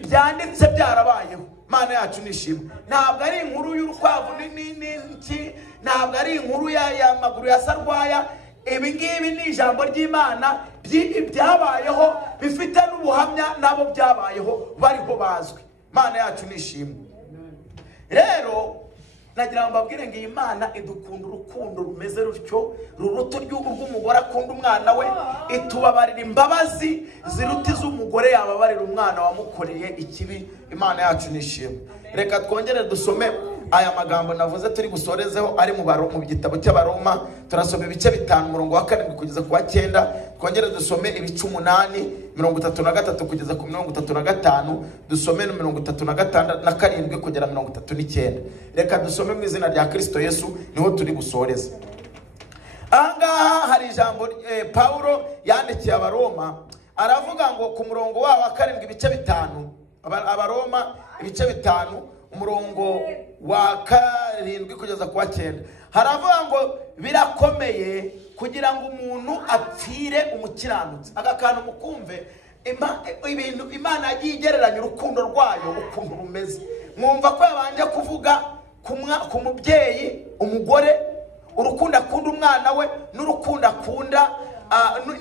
byanditse byarabayeho. Imana yacu nishimwe. Ntabwo ari inkuru y'urukwavu n'iki, ntabwo ari inkuru ya maguru ya sarwaya. ibi ngibi ni ijambo ry'Imana byabayeho, bifite n'ubuhamya nabo byabayeho bariho bazwi. Imana yacu nishimwe. Rero nagira ngo mbabwire ngo Imana idukunda urukundo rumeze rutyo, ruruta rw'umugore akunda umwana we, itubabarira imbabazi ziruta iz'umugore yababarira umwana wamukoreye ikibi. Imana yacu nishimwe. Reka twongere dusome aya magambo navuze turi gusorezeho ari mu gitabo cy'Abaroma. Turasoma ibice 5 umurongo wa 7 kugeza ku wa 9. Twongere dusome ibice 8 33 kugeza ku 35. Dusome no 36 na 7 kugera 39. Reka dusome mu izina rya Kristo Yesu, niho turi gusoreza. Ahangaha hari ijambo Paulo yandikiye Abaroma, aravuga ngo ku murongo wa 7 ibice 5, Abaroma ibice 5 umurongo wa 7 kugeza ku wa 9, haravuga ngo birakomeye kugira ngo umuntu apfire umukiranutsi. Aka kantu mukumve ibintu Imana yagiye igereranya urukundo rwayo ukuntu rumeze. Mwumva ko yabanje kuvuga ku mubyeyi, umugore, urukundo akunda umwana we n'urukundo akunda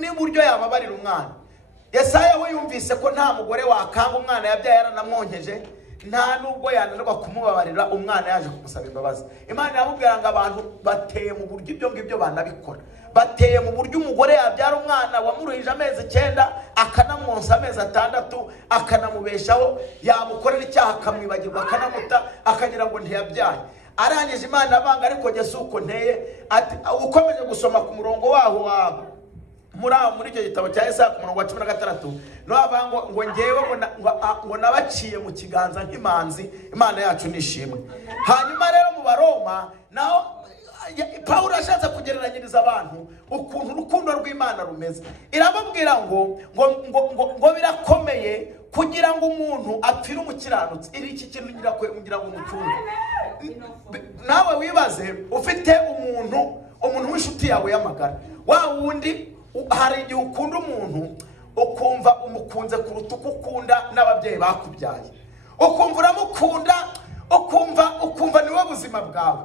n'uburyo yababarira umwana. Yesaya we yumvise ko nta mugore wakanga umwana yabyaye yaranamwonkeje, nta nubwo yananirwa kumubabarira umwana yaje kumusaba imbabazi. Imana yamubwira ngo abantu bateye mu buryo ibyo ngibyo banabikora. Bateye mu buryo umugore yabyara umwana wamuruhije amezi 9, akanamwonsa amezi 6, akanamubeshaho, yamukorera icyaha akamwibagirwa, akanamuta, akagira ngo ntiyabyaye. Arangije Imana abanga ariko Yesu uko nteye ati, ukomeje gusoma ku murongo waho wabo muri icyo gitabo cya Yesaya ku murongo wa 16, no avango ngo ngewe ngo nabaciye mu kiganza nk'imanzi. Imana yacu nishimwe. Hanyuma rero mu Baroma naho Paulo ashatse kugereranyiriza abantu ukuntu urukundo rw'Imana rumeze. Irababwira ngo birakomeye kugira ngo umuntu apfire umukiranutsi. Iri iki kintu ngira ngo umucunge. Nawe wibaze, ufite umuntu w'inshuti yawe y'amagara, wa wundi hari igihe ukunda umuntu ukumva umukunze kuruta uko ukunda n'ababyeyi bakubyaye, ukumva uramukunda, ukumva niwe buzima bwawe.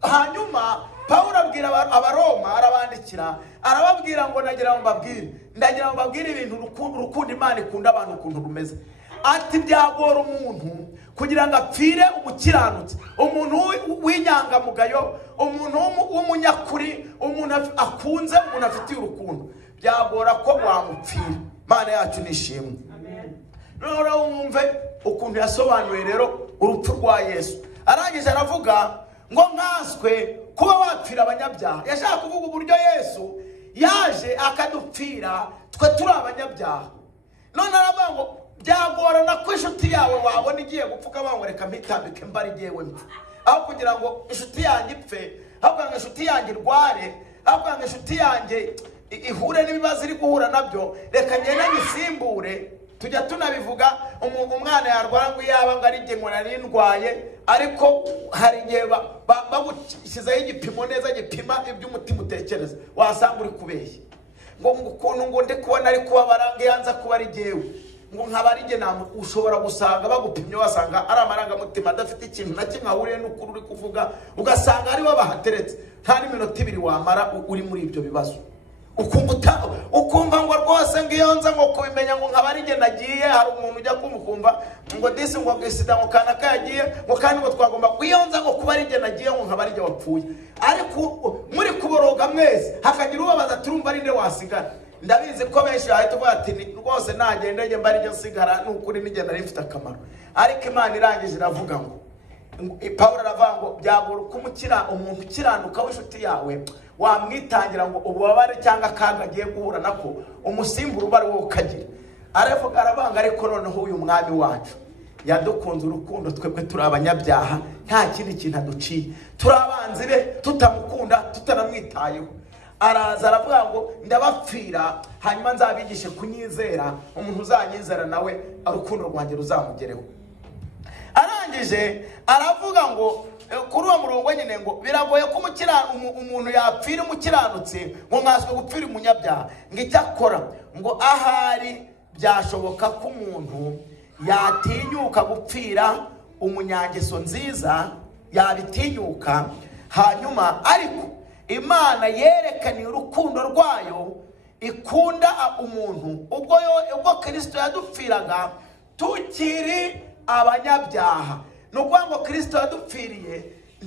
Hanyuma Paulo abwira Abaroma, arabandikira arababwira ngo ndagira ngo mbabwire ibintu urukundo Imana ikunda abantu ukuntu rumeze. Ati byagora umuntu kugira ngo apfire umukiranutsi, umuntu w'inyangamugayo, umuntu w'umunyakuri, umuntu akunze, umuntu afitiye urukundo, byagora ko wamupfira. Imana yacu nishimwe. Nora wumve ukuntu yasobanuye rero urupfu rwa Yesu. Arangije aravuga ngo nkaswe kuba wapfira abanyabyaha. Yashaka kuvuga uburyo Yesu yaje akadupfira twe turi abanyabyaha. None aravuga ngo byagorana ko inshuti yawe wabona igiye gupfuka bango reka mpitambike mbari giyewe mpfu, aho kugira ngo inshuti yanjye ipfe, aho kugira ngo inshuti yanjye irware, aho kugira ngo inshuti yanjye ihure n'ibibazo iri guhura nabyo, reka ngende nyisimbure. Tujya tunabivuga, umwana yarwara ngo yaba ngo ari nge nari ndwaye, ariko hari igihe bagushyizeho igipimo neza gipima ibyo umutima utekereza, wasanga uri kubeshya ngo ukuntu ngo ndi kubona ari kubabara ngo yanza kuba ari jyewe, ngo nkaba ari jye ushobora gusanga bagupimye wasanga ari amarangamutima adafite ikintu na kimwe ahuriye n'ukuri uri kuvuga, ugasanga ari bo bahateretse, nta n'iminota 2 wamara uri muri ibyo bibazo. Ukumva ngo rwose ngiyo nza ngo kubimenya ngo nkaba ari jye nagiye. Hari umuntu ujya kumukumva ngo disi ngo gisida ngo kanaka yagiye ngo kandi ngo twagomba kwiyonza ngo kuba ari jye nagiye ngo nkaba ari jye wapfuye. Ariko muri kuboroga mwese hakagira ubabaza turumva ari nde wasigara. Ndabizi ko benshi bahita uvuga ati rwose nagende njye mbari jye nsigara n'ukuri n'ijye nari mfite akamaro. Ariko Imana irangije iravuga ngo, Paulo aravuga ngo byagora kumukira umuntu ukiranuka w'inshuti yawe wamwitangira ngo ububabare cyangwa akaga agiye guhura nako umusimbura uba ari wowe ukagira. Aravuga arabanga ariko noneho uyu mwami wacu yadukunze urukundo, twebwe turi abanyabyaha, nta kindi kintu aduciye, turi abanzi be, tutamukunda, tutanamwitayeho. Araza aravuga ngo ndabapfira hanyuma nzabigishe kunyizera, umuntu uzanyizera nawe urukundo rwanjye ruzamugereho. Arangije aravuga ngo kuri uwo murongo nyine ngo biragoye ko umuntu yapfira umukiranutsi ngo nkaswe gupfira umunyabyaha. Ngo icyakora ngo ahari byashoboka ko umuntu yatinyuka gupfira umunyangeso nziza, yabitinyuka, hanyuma ariko Imana yerekaniye urukundo rwayo ikunda umuntu ubwo Kristo yadupfiraga tukiri abanyabyaha. Nukuvuga ngo Kristo yadupfiriye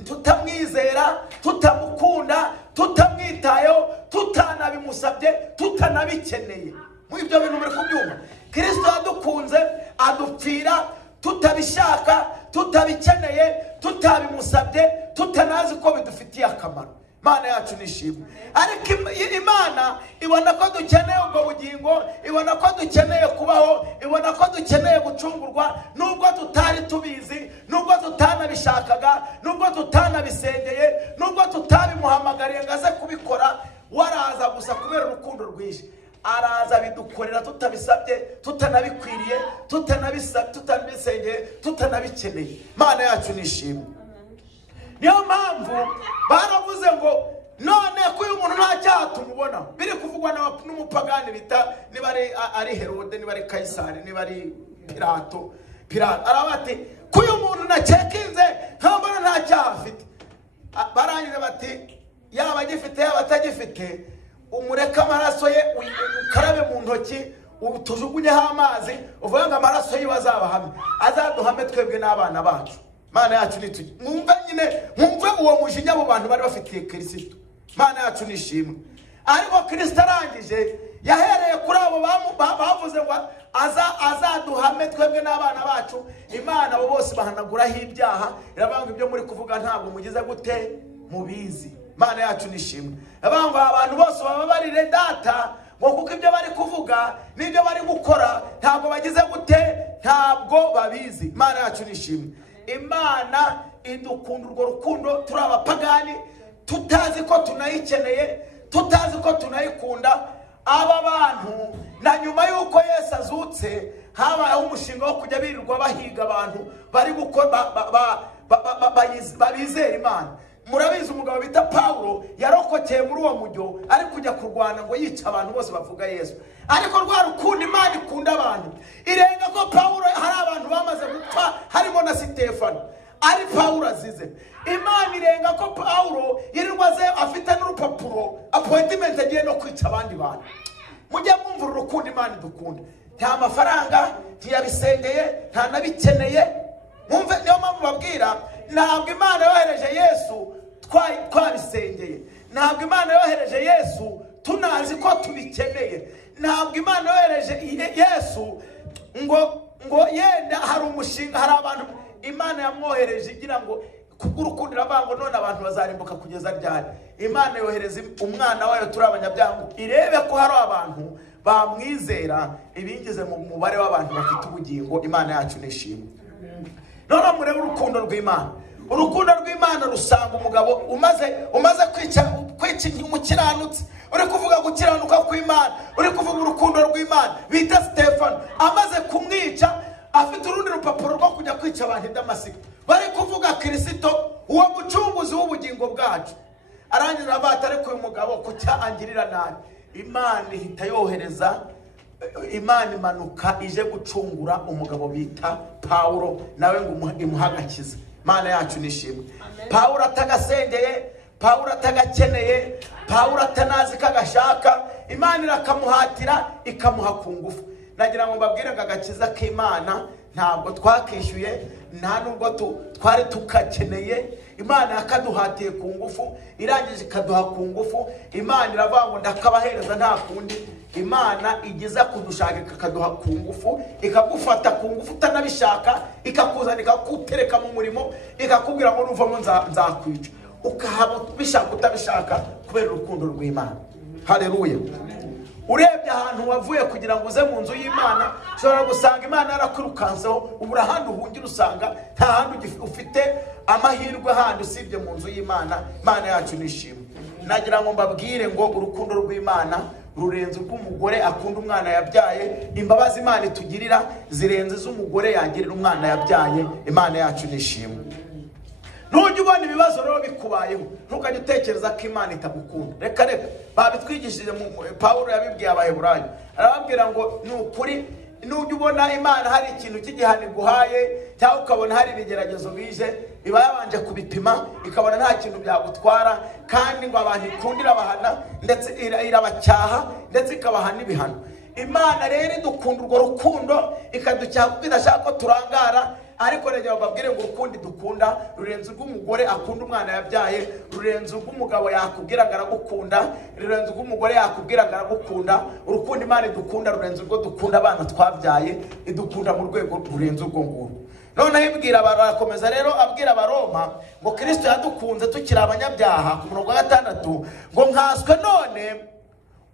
tutamwizera, tutamukunda, tutamwitayeho, tutanabimusabye, tutanabikeneye. Mu ibyo bintu muri kubyumva, Kristo yadukunze adupfira tutabishaka, tutabikeneye, tutabimusabye, tutanazi ko bidufitiye akamaro. Imana yacu nishimwe. Ariko Imana ibona ko dukeneye ubwo bugingo, ibona ko dukeneye kubaho, ibona ko dukeneye gucungurwa, nubwo tutari tubizi, nubwo tutanabishakaga, nubwo tutanabisengeye, nubwo tutabimuhamagariye ngo aze kubikora. Waraza gusa kubera urukundo rwinshi, araza bidukorera tutabisabye, tutanabikwiriye, tutanabisengeye, tutanabikeneye. Imana yacu nishimwe. Niyo mpamvu baravuze ngo none ko uyu muntu nta cyaha tumubona. Biri kuvugwa n'umupagani bita niba ari Herode, niba ari Kayisari, niba ari Pilato arabati ko uyu muntu nacekinze nkabona nta cyaha afite. Barangiza bati yaba agifite yaba atagifite, umureka amaraso ye ukarabe mu ntoki, tujugunyeho amazi, uvuga ngo amaraso ye azabahame, azaduhame twebwe n'abana bacu. Mana yacu nitugi mwumve nyine, mwumve uwo mujinya abo bantu bari bafitiye Kristo. Mana yacu nishimwe. Ariko Kristo arangije yahereye kuri abo bavuze ngo azaduhame twebwe n'abana bacu. Imana abo bose bahanaguraho ibyaha, irabanga ibyo muri kuvuga ntabwo mugize gute mubizi. Mana yacu nishimwe. Abanga abantu bose bababarire data ngo kuko ibyo bari kuvuga n'ibyo bari gukora ntabwo bagize gute, ntabwo babizi. Mana yacu nishimwe. Imana idukunda urwo rukundo turi abapagani, tutazi ko tunayikeneye, tutazi ko tunayikunda. Aba bantu na nyuma yuko Yesu azutse habayeho umushinga wo kujya birirwa bahiga abantu bari gukora babizera Imana. Murabizi umugabo bita Paulo yarokokeye muri uwo mujyo ari kujya kurwana ngo yica abantu bose bavuga Yesu. Ariko rwa rukundo Imana ikunda abantu irenga ko Paulo hari abantu bamaze gupfa, harimo na Stefano ari Paulo azize. Imana irenga ko Paulo yirirwaze afite n'urupapuro appointment agiye no kwica abandi bantu. Mujye mwumva urukundo Imana idukunda. Nta mafaranga ntiyabisengeye, nta nabikeneye. Mwumve niyo mpamvu babwira, ntabwo Imana yohereje Yesu twabisengeye, ntabwo Imana yohereje Yesu tunazi ko tubikeneye, ntabwo Imana yohereje Yesu ngo yenda hari umushinga, hari abantu Imana yamwohereje igira ngo kubw'urukundo irabango none abantu bazarimbuka kugeza ryari. Imana yohereza umwana wayo turi abanyabyaha irebe ko hari abantu bamwizera, ibingize mu mubare w'abantu bafite ubugingo. Imana yacu nishimwe. None murebe urukundo rw'Imana. Urukundo rw'Imana rusanga umugabo umaze kwica umukiranutsi, uri kuvuga gukiranuka kw'Imana, uri kuvuga urukundo rw'Imana bita Stefano, amaze kumwica afite urundi rupapuro rwo kujya kwica abantu i Damasiko. Bari kuvuga Kristo uwo mucunguzi w'ubugingo bwacu. Arangiza abata ariko uyu mugabo kucyangirira nabi. Imana ihita yohereza, Imana imanuka ije gucungura umugabo bita Paulo, nawe ngo imuhagakize. Mana yacu nishimwe. Paulo atagasengeye, Paulo atagakeneye, Paulo atanazi kagashaka, Imana irakamuhatira ikamuha ku ngufu. Nagira ngo mbabwire ngo agakiza k'Imana ntabwo twakishyuye, nta nubwo twari tukakeneye. Imana yakaduhatiye ku ngufu, irangije ikaduha ku ngufu. Imana iravuga ngo ndakabahereza nta kundi. Imana igiza kudushaka ikaduha ku ngufu, ikagufata ku ngufu utanabishaka, ikakuzana ikakutereka mu murimo, ikakubwira ngo nuvamo nzakwica. Ukahaba bishaka utabishaka kubera urukundo rw'Imana. Haleluya. Urebye ahantu wavuye kugira ngo uze mu nzu y'Imana, ushobora gusanga Imana yarakwirukanseho, ubura handi uhungira usanga nta handi ufite amahirwe handi usibye mu nzu y'Imana. Imana yacu nishimwe. Nagira ngo mbabwire ngo urukundo rw'Imana rurenze rw'umugore akunda umwana yabyaye. Imbabazi Imana itugirira zirenze z'umugore yagirira umwana yabyaye. Imana yacu nishimwe. Nujya ubona ibibazo rero bikubayeho, ntukajye utekereza ko Imana itagukunda. Reka babitwigishije Paulo yabibwiye Abaheburayo, arababwira ngo ni ukuri nujya ubona Imana hari ikintu cy'igihano iguhaye cyangwa ukabona hari ibigeragezo bije, iba yabanje kubipima ikabona nta kintu byagutwara, kandi ngo abantu ikundira abahana ndetse irabacyaha ndetse ikabaha n'ibihano. Imana rero idukunda urwo rukundo ikaducyaha kuko idashaka ko turangara, ariko rero babwire ngo urukundo dukunda rurenze urw'umugore akunda umwana yabyaye, rurenze urw'umugabo yakubwira ngo aragukunda, rurenze urw'umugore yakubwira ngo aragukunda. Urukundo Imana idukunda rurenze urwo dukunda abana twabyaye, idukunda mu rwego rurenze urwo ngurwo. Noneho barakomeza rero abwira Abaroma ngo Kristo yadukunze tukiri abanyabyaha, ku murongo wa 6 ngo nkaswe none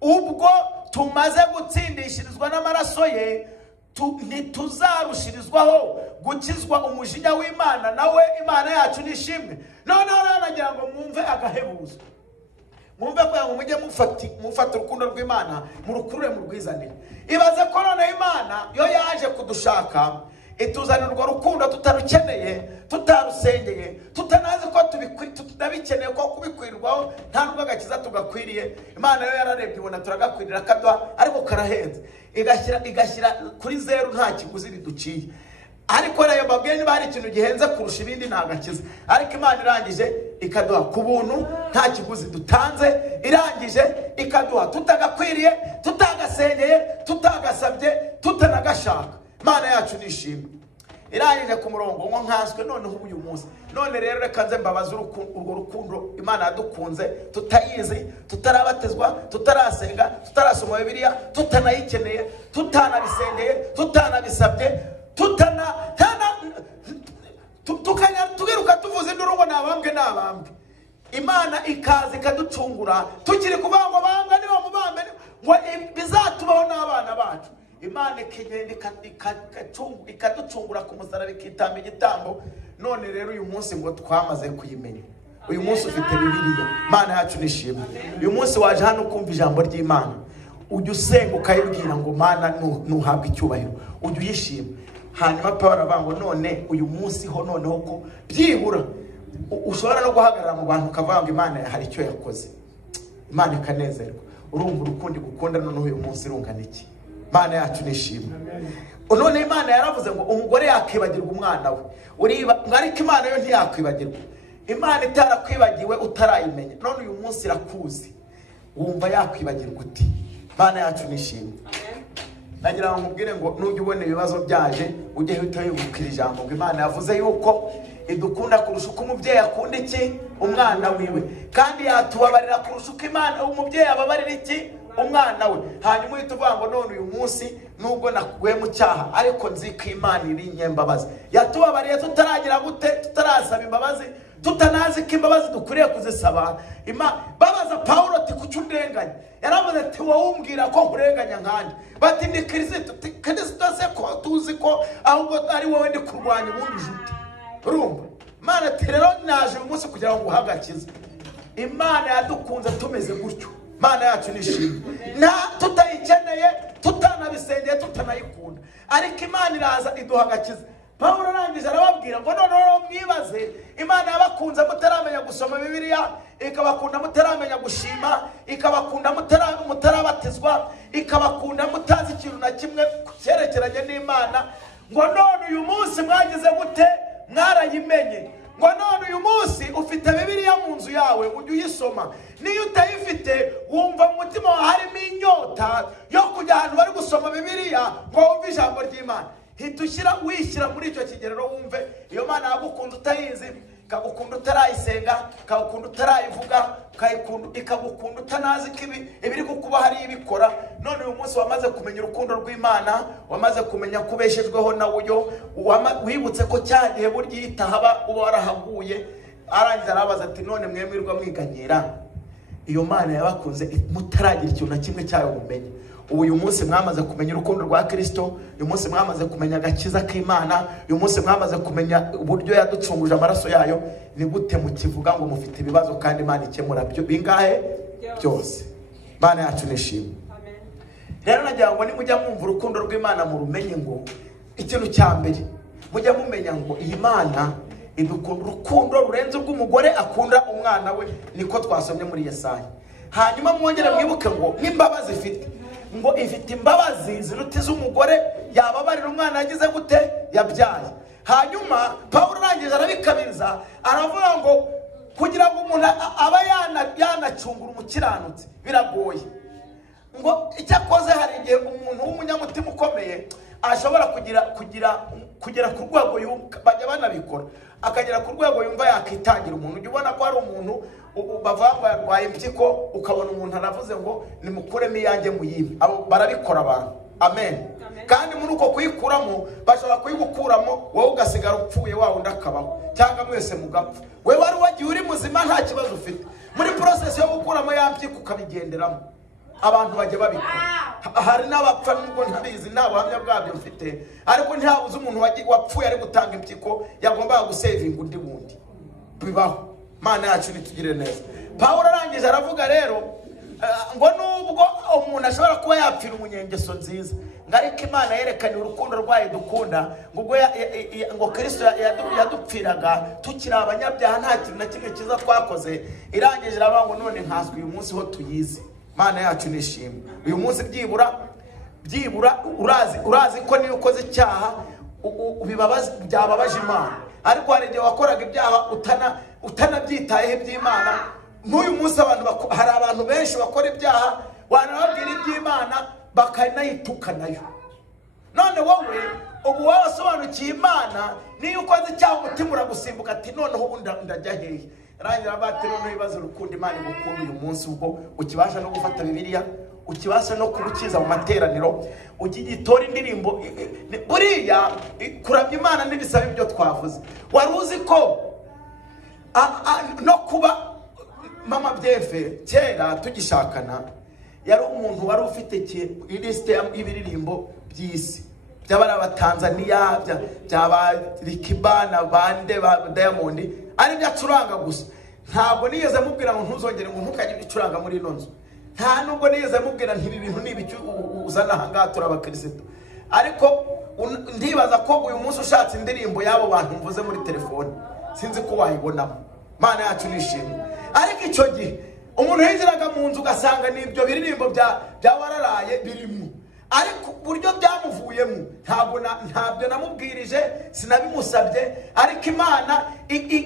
ubwo tumaze gutsindishirizwa n'amaraso ye ntituzarushirizwaho gukizwa umujinya w'Imana, nawe Imana yacu nishimwe. Noneho nagira ngo mwumve agahebuzo, mwumve ko ngo mujye mufata urukundo rw'Imana murukurure mu rwizanire. Ibaze ko none Imana yo yaje kudushaka ituzanira urwo rukundo tutarukeneye, tutarusengeye, tutanazi ko tunabikeneye ko kubikwirwaho nta nubwo agakiza tugakwiriye. Imana yo yararebye ibona turagakwirira kaduha, ariko karahenze, igashyira kuri 0 nta kiguzi biduciye. Ariko nayo babwiye niba hari ikintu gihenze kurusha ibindi nta gakiza, ariko Imana irangije ikaduha ku buntu nta kiguzi dutanze, irangije ikaduha tutagakwiriye, tutagasengeye, tutagasabye, tutanagashaka. Imana yacu nishimwe. Irangije ku murongo ngo nkaswe noneho uyu munsi. None rero reka nze mbabaza urwo rukundo Imana yadukunze tutayizi, tutarabatezwa, tutarasenga, tutarasoma Bibiliya, tutanayikeneye, tutanabisengeye, tutanabisabye, tugiruka tuvuze induru ngo nabambwe. Imana ikaza ikaducungura tukiri kuvuga ngo bambwe nibo mubambe ngo bizatubaho n'abana bacu. Imana ikigenda ikaducungura ku musaraba ikitamba igitambo. None rero uyu munsi ngo twamaze kuyimenya, uyu munsi ufite Bibiliya. Imana yacu nishimwe. Uyu munsi waje hano kumva ijambo ry'Imana, ujye usenga ukayibwira ngo Mana nuhabwe icyubahiro, ujye uyishima. Hanyuma Pawulo avuga ngo none uyu munsi ho noneho ko byibura ushobora no guhagarara mu bantu ukavuga ngo Imana hari icyo yakoze, Imana ikanezerwa. Urumva urukundo gukunda noneho uyu munsi rungana iki? Imana yacu nishimwe. None Imana yaravuze ngo umugore yakibagirwa umwana we, ariko Imana yo ntiyakwibagirwa. Imana itarakwibagiwe utarayimenya, none uyu munsi irakuzi, wumva yakwibagirwa uti? Imana yacu nishimwe. Nagira ngo mubwire ngo nujya ubona ibibazo byaje ujye uhita wibukira ijambo ngo Imana yavuze yuko idukunda kurusha uko umubyeyi akunda iki? Umwana wiwe. Kandi yatubabarira kurusha uko umubyeyi ababarira iki? Umwana we. Hanyuma uhita uvuga ngo none uyu munsi nubwo nakuguye mu cyaha, ariko nzi ko Imana iri inyembabazi, yatubabariye tutaragira gute, tutarasaba imbabazi, tutanazi ko imbabazi dukwiriye kuzisaba. Babaza Pawulo ati kuki undenganya? Yaravuze ati wowe umbwira ko nkurenganya nkandi. Bati ni Kristo se ko tuzi ko ahubwo ari wowe ndi kurwanya ubundi juti. Urumva? Imana ati rero naje uyu munsi kugira ngo uhagakize. Imana yadukunze tumeze gutyo. Imana yacu nishimwe. Tutayikeneye, tutanabisengeye, tutanayikunda, ariko Imana iraza iduhagakiza. Pawulo arangije arababwira ngo noneho mwibaze, Imana yabakunze mutaramenya gusoma Bibiliya, ikabakunda mutaramenya gushima, ikabakunda mutarabatizwa, ikabakunda mutazi ikintu na kimwe cyerekeranye n'Imana. Ngo none uyu munsi mwagize gute? Mwarayimenye. Ngo none uyu munsi ufite Bibiliya mu nzu yawe, ujye uyisoma. Niyo utayifite wumva mu mutima wawe harimo inyota yo kujya ahantu bari gusoma Bibiliya ngo wumve ijambo ry'Imana. Hita wishyira muri icyo kigerero wumve iyo Mana yagukunze utayizi, ikagukunda utarayisenga, ikagukunda utarayivuga, ikagukunda utanazi ko ibiri kukuba hari ibikora. None uyu munsi wamaze kumenya urukundo rw'Imana, wamaze kumenya kubeshejweho na uyo, wibutse ko cyagihe burya itahaba uba warahaguye. Arangiza arabaza ati none mwemwirwa mwiganyira iyo Mana yabakunze mutaragira ikintu na kimwe cyayo mumenye. Uyu munsi mwamaze kumenya urukundo rwa Kristo, uyu munsi mwamaze kumenya agakiza k'Imana, uyu munsi mwamaze kumenya uburyo yaducunguje amaraso yayo. Ni gute mukivuga ngo mufite ibibazo kandi Imana ikemura byo bingahe? Byose. Imana yacu nishimwe. Amen. Rero nagira ngo nimujya mwumva urukundo rw'Imana murumenye ngo ikintu cya mbere mujya mumenya ngo iyi Mana idukunda urukundo rurenze urw'umugore akunda umwana we, niko twasomye muri Yesaya. Hanyuma mwongere mwibuke ngo n'imbabazi ifite. ngo ifite imbabazi ziruta iz'umugore yababarira umwana yagize gute yabyaye. Hanyuma Pawulo arangije arabikabiriza aravuga ngo kugira ngo umuntu aba yanacungura umukiranutsi biragoye, ngo icyakoze hari igihe umuntu w'umunyamutima ukomeye ashobora kugera ku rwego bajya banabikora, akagera ku rwego yumva yakitangira umuntu. Ujya ubona ko hari umuntu bavuga ngo yarwaye impyiko, ukabona umuntu aravuze ngo nimukuremo iyanjye muyime. Abo barabikora abantu. Amen. Kandi muri uko kuyikuramo bashobora kuyigukuramo wowe ugasigara upfuye, wawe undi akabaho, cyangwa mwese mugapfa. We wari wagiye uri muzima nta kibazo ufite, muri process yo gukuramo ya mpyiko ukabigenderamo. Abantu bajya babikora. Hari n'abapfa nubwo ntabizi, nta buhamya bwabyo mfite, ariko ntabuze umuntu wapfuye ari gutanga impyiko yagombaga gusevinga undi bundi. Bibaho. Mana yacu nitugire neza. Pawulo arangije aravuga rero ngo nubwo umuntu ashobora kuba yapfira umunyengeso nziza, ngo ariko Imana yerekanye urukundo rwayo dukunda, ngo Kristo yadupfiraga tukiri abanyabyaha nta kintu na kimwe cyiza twakoze. Irangije aravuga ngo none nkaswe uyu munsi ho tuyizi. Mana yacu nishimwe. Uyu munsi byibura urazi ko niyo ukoze icyaha byababaje Imana, ariko hari igihe wakoraga ibyaha utanabyitayeho iby'Imana. N'uyu munsi hari abantu benshi bakora ibyaha wanababwira iby'Imana bakanayituka nayo. None wowe ubu wasobanukiye Imana, niyo ukoze icyaha umutima uragusimbuka ati noneho ubu ndajya hehe. Rangira batero no ibibazo urukundo Imana igukunda uyu munsi, ubwo ukibasha no gufata Bibiliya, ukibasha no kubukiza mu materaniro, ugigitora indirimbo. Buriya kuramya Imana n'ibisaba ibyo twavuze. Wari uzi ko no kuba mama byefe kera tugishakana yari umuntu wari ufite liste y'ibiririmbo by'isi, by'abari abatanzania, by'aba Rikibana, bande ba Diamond, ari byacuranga gusa. Ntabwo nigeze mubwira ngo ntuzongere ngo ntukajye bicuranga muri ino nzu. Nta nubwo nigeze mubwira nti ibi bintu n'ibiki uzana hanga turabakristo. Ariko ndibaza ko uyu munsi ushatse indirimbo yabo bantu mvuze muri telefone sinzi ko wayibonamo. Mana yacu nishimye. Ariko icyo gihe umuntu yinjiraga mu nzu ugasanga n'ibyo biririmbo bya wararaye birimo, ariko buryo byamuvuyemo ntabyo namubwirije, sinabimusabye, ariko Imana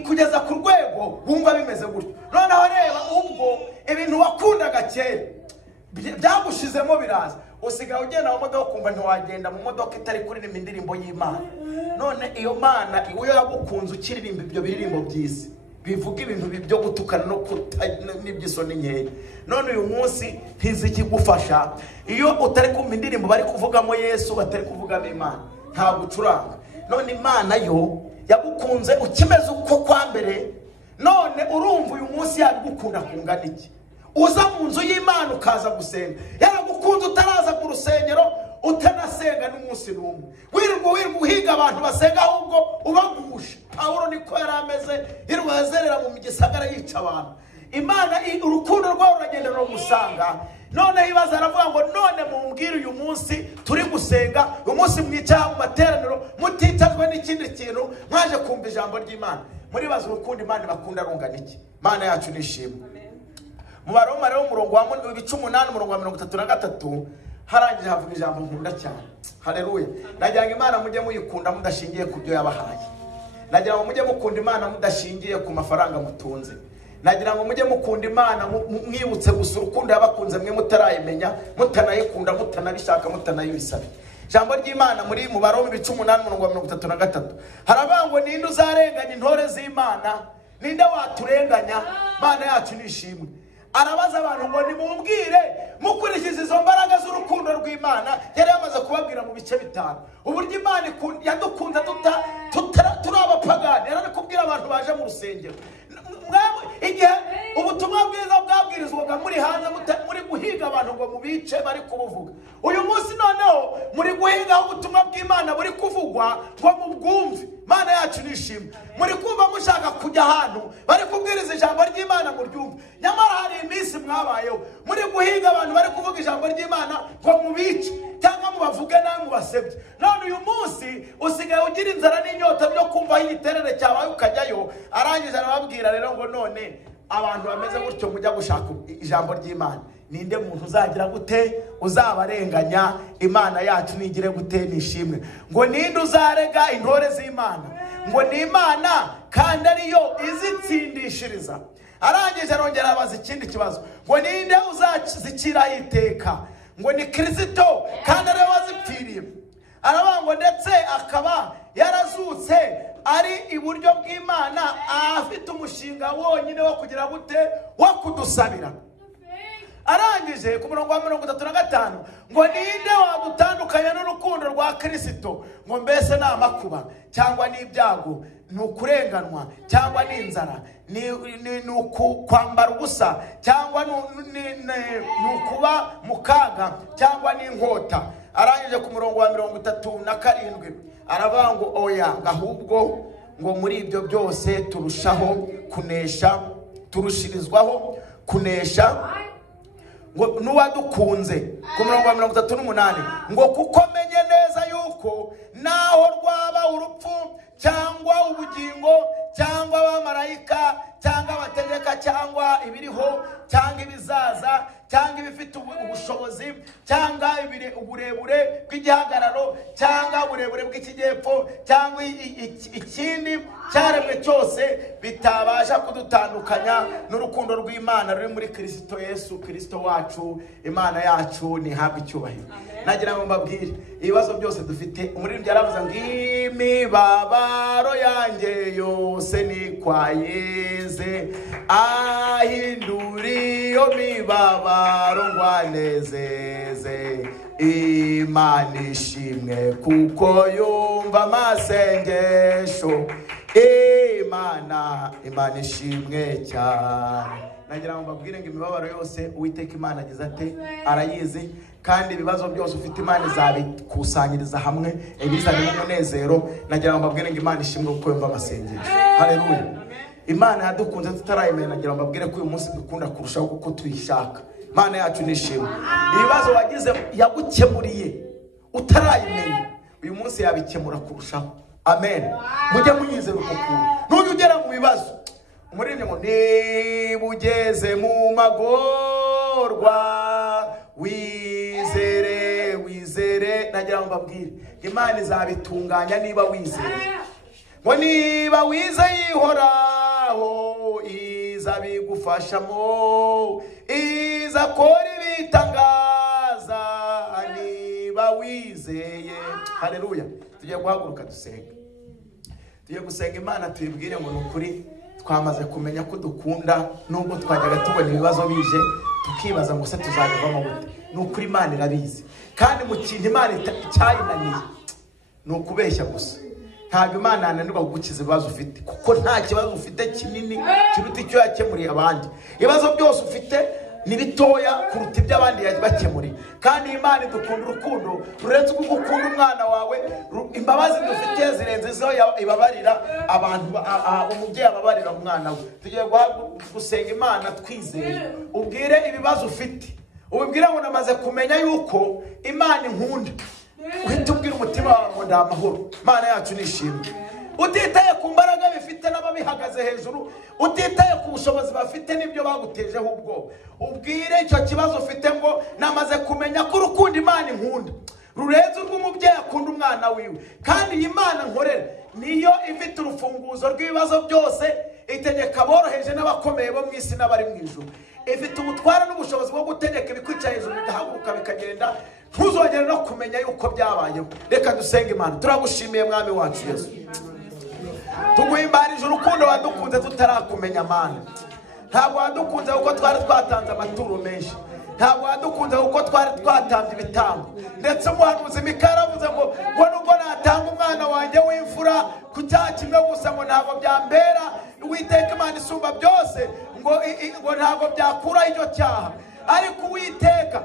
kugeza ku rwego wumva bimeze gutyo. Noneho reba ubwo ibintu wakundaga kera byagushizemo biraza, usigaye ugenda mu modoka ukumva ntiwagenda mu modoka itari kuririmba indirimbo y'Imana. None iyo Mana iwe yagukunze ukiririmba ibyo biririmbo by'isi bivuga ibintu byo gutukana no n'ibyisoni nkeya. None uyu munsi ntizikigufasha iyo utari kumva indirimbo bari kuvugamo Yesu, batari kuvugamo Imana, ntabwo ucuranga. None Imana yo yagukunze ukimeze uko kwa mbere, none urumva uyu munsi yabigukunda kungana iki? Uza mu nzu y'Imana ukaza gusenga, yaragukunze utaraza mu rusengero, utanasenga n'umunsi n'umwe, wirirwa uhiga abantu basenga ahubwo ubagusha. Pawulo niko yarameze, irwazerera mu gisagara yica abantu. Imana urukundo rwawe ruragenda rumusanga. None ibaza aravuga ngo none mumbwire uyu munsi turi gusenga, uyu munsi mwicaha mu materaniro mutitazwe n'ikindi kintu, mwaje kumva ijambo ry'Imana. Muri baza urukundo Imana bakunda rungana iki? Mana yacu nishimwe. Mu Baroma rero umurongo wa 8 umurongo wa 33 harangije havuga ijambo nkunda cyane. Haleluya. Nagira ngo Imana mujye muyikunda mudashingiye ku byo yabahaye. Nagira ngo mujye mukunda Imana mudashingiye ku mafaranga mutunze. Nagira ngo mujye mukunda Imana mwibutse gusa urukundo yabakunze mwe mutarayimenya, mutanayikunda, mutanabishaka, mutanayibisaba. Jambo ry'Imana muri mu Baroma 8 umurongo wa 33 harabango ninde uzarenganya intore z'Imana, ninde waturenganya? Mana yacu nishimwe. Arabaza abantu ngo nimumbwire mukurikije izo mbaraga z'urukundo rw'Imana yari yamaze kubabwira mu bice bitanu. Uburyo Imana yadukunze turi abapagani, yari kubwira abantu baje mu rusengero. Igihe ubutumwa bwiza bwabwirizwaga muri hanze muri guhiga abantu ngo mubice bari kubuvuga, uyu munsi noneho muri guhiga ubutumwa bw'Imana buri kuvugwa ngo mubwumve. Mana yacu nishimwe. Muri kumva mushaka kujya ahantu bari kubwiriza ijambo ry'Imana mu ryumve, nyamara hari iminsi mwabayeho muri guhiga abantu bari kuvuga ijambo ry'Imana ngo mubice cyangwa mubavuge nawe mubasebye. None uyu munsi usigaye ugira inzara n'inyota byo kumva igiterere cyabaye ukajyayo. Arangije arababwira rero ngo none abantu bameze gutyo mujya gushaka ijambo ry'Imana, ninde muntu uzagira gute uzabarenganya? Imana yacu nigire gute nishimwe. Ngo ninde uzarega intore z'Imana? Ngo ni Imana kandi ariyo izitsindishiriza. Arangije arongera abaza ikindi kibazo, ngo ninde uzazicira iteka? Ngo ni Kristo kandi ariwe wazipfiriye. Aravuga ngo ndetse akaba yarazutse ari iburyo bw'Imana, afite umushinga wonyine wo kugira gute wo kudusabira. Arangije ku murongo wa 35 ngo ninde wadutandukanya n'urukundo rwa Kristo? Ngo mbese ni amakuba cyangwa ni ibyago, ni ukurenganwa cyangwa ni inzara, ni kwambara ubusa cyangwa ni ukuba mu kaga cyangwa ni inkota. Arangije ku murongo wa 37 aravuga ngo oya, ahubwo ngo muri ibyo byose turushaho kunesha, turushirizwaho kunesha ngo n'uwadukunze. Ku murongo wa 38 ngo kuko menye neza yuko naho rwaba urupfu cyangwa ubugingo cyangwa abamarayika cyangwa abategeka cyangwa ibiriho cyangwa ibizaza cyangwa ibifite ubushobozi cyangwa uburebure bw'igihagararo cyangwa uburebure bw'ikijyepfo cyangwa ikindi cyaremwe cyose bitabasha kudutandukanya n'urukundo rw'Imana ruri muri Kristo Yesu Kristo wacu. Imana yacu ni habwe icyubahiro. Nagira ngo mbabwire ibibazo byose dufite, umuririmbyi yaravuze ngo imibabaro yanjye yose ni kwa Yeze, ahindura iyo mibabaro ngwanezeze. Imana ishimwe kuko yumva amasengesho. Imana ishimwe cyane. Nagira ngo mbabwire ngo imibabaro yose Uwiteka Imana agize ate arayizi, kandi ibibazo byose ufite Imana izabikusanyiriza hamwe ibizanye n'umunezero. Nagira ngo mbabwire ngo Imana ishimwe kuko yumva amasengesho. Haleluya. Imana yadukunze tutarayimenya. Nagira ngo mbabwire ko uyu munsi dukunda kurushaho kuko tuyishaka. Imana yacu nishimwe. Ibibazo wagize yagukemuriye utarayimenya, uyu munsi yabikemura kurushaho. Amen. Mujye munyizera uko kuntu ugera mu bibazo. Umuririmbyi ngo nibugeze mu magorwa wizere wizere. Nagira ngo mbabwire Imana izabitunganya niba wizere. Ngo niba wizeye ihoraho izabigufashamo, izakora ibitangaza niba wizeye. Haleluya. Tugiye guhaguruka dusenga. Tugiye gusenga Imana tuyibwire ngo nukuri twamaze kumenya ko dukunda, nubwo twajyaga tubona ibibazo bije tukibaza ngo se tuzabivamo gute. Nukuri Imana irabizi, kandi mu kintu Imana icyayinaniye ni ukubeshya gusa. Ntabwo Imana yananirwa kugukiza ibibazo ufite, kuko nta kibazo ufite kinini kiruta icyo yakemuriye abandi. Ibibazo byose ufite ni bitoya kuruta ibyo abandi bakemuriye. Kandi Imana idukunda urukundo rurenze uko gukunda umwana wawe. Imbabazi dufite zirenze izo ibabarira abantu, umubyeyi ababarira umwana we. Tugiye gusenga Imana twizeye. Ubwire ibibazo ufite, ubwire ngo namaze kumenya yuko Imana inkunda. Uhita ubwira umutima wawe ngo nda amahoro. Imana yacu nishimwe. Utitaye ku mbaraga bifite n'ababihagaze hejuru, utitaye ku bushobozi bafite n'ibyo bagutejeho ubwo, ubwire icyo kibazo ufite ngo namaze kumenya ko urukundo Imana inkunda rurenze urw'umubyeyi akunda umwana wiwe. Kandi iyi Imana nkorera niyo ifite urufunguzo rw'ibibazo byose, itegeka aboroheje n'abakomeye bo mu isi n'abari mu ijuru. Ifite ubutware n'ubushobozi bwo gutegeka ibikwica hejuru bigahaguruka bikagenda. Ntuzongere no kumenya yuko byabayeho. Reka dusenge Imana. Turagushimiye Mwami wacu Yesu, tuguhimbarije urukundo wadukunze tutarakumenya Mana. Ntabwo wadukunze kuko twari twatanze amaturo menshi, ntabwo wadukunze kuko twari twatanze ibitambo. Ndetse umuhanuzi Mika yaravuze ngo nubwo natanga umwana wanjye w'imfura ku cyaha kimwe gusa ngo ntabwo byambera Uwiteka Imana isumba byose ngo ntabwo byakuraho icyo cyaha. Ariko Uwiteka